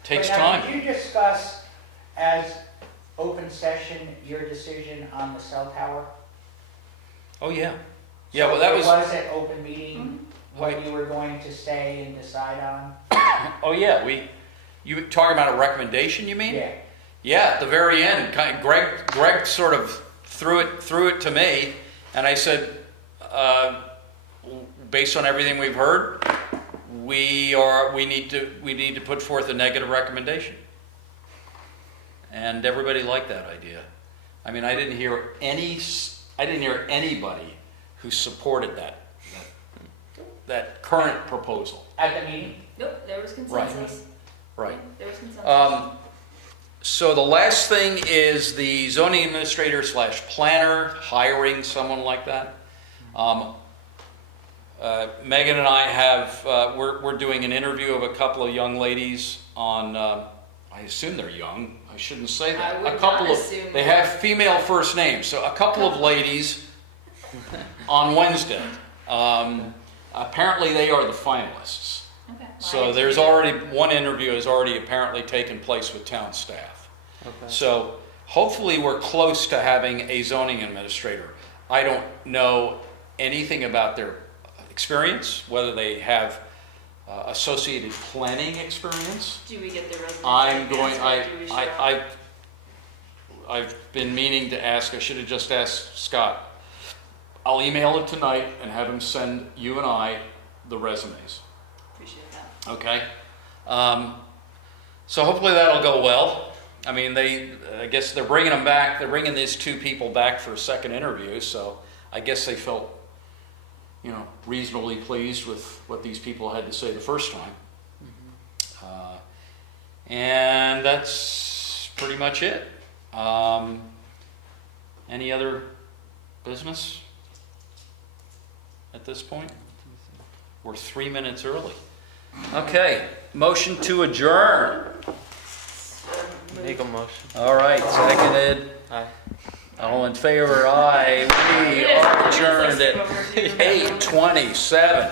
Takes But now, time. Did you discuss as open session your decision on the cell tower? Oh, yeah. Yeah, well, that was, So it was an open meeting, what Right. you were going to say and decide on? oh, yeah, you talking about a recommendation, you mean? Yeah. Yeah, at the very end, Greg sort of threw it to me, and I said, based on everything we've heard, we need to put forth a negative recommendation. And everybody liked that idea. I mean, I didn't hear anybody who supported that current proposal. At the meeting? Nope, there was consensus. Right. There was consensus. So the last thing is the zoning administrator / planner, hiring someone like that. Megan and I have, we're doing an interview of a couple of young ladies on, I assume they're young, I shouldn't say that. I would A couple not of, assume they that. have female first names, so a couple of ladies on Wednesday. Apparently they are the finalists. Okay. So there's already, one interview has already apparently taken place with town staff. Okay. So hopefully we're close to having a zoning administrator. I don't know anything about their experience, whether they have associated planning experience. Do we get the resume? I'm going, Or do we show up? I've been meaning to ask, I should have just asked Scott. I'll email it tonight and have him send you and I the resumes. Appreciate that. Okay. So hopefully that'll go well. I mean, I guess they're bringing them back. They're bringing these two people back for a second interview. So I guess they felt, reasonably pleased with what these people had to say the first time. And that's pretty much it. Any other business at this point? We're 3 minutes early. Okay, motion to adjourn. Make a motion. All right, seconded. Aye. All in favor, aye. We are adjourned at 8:27.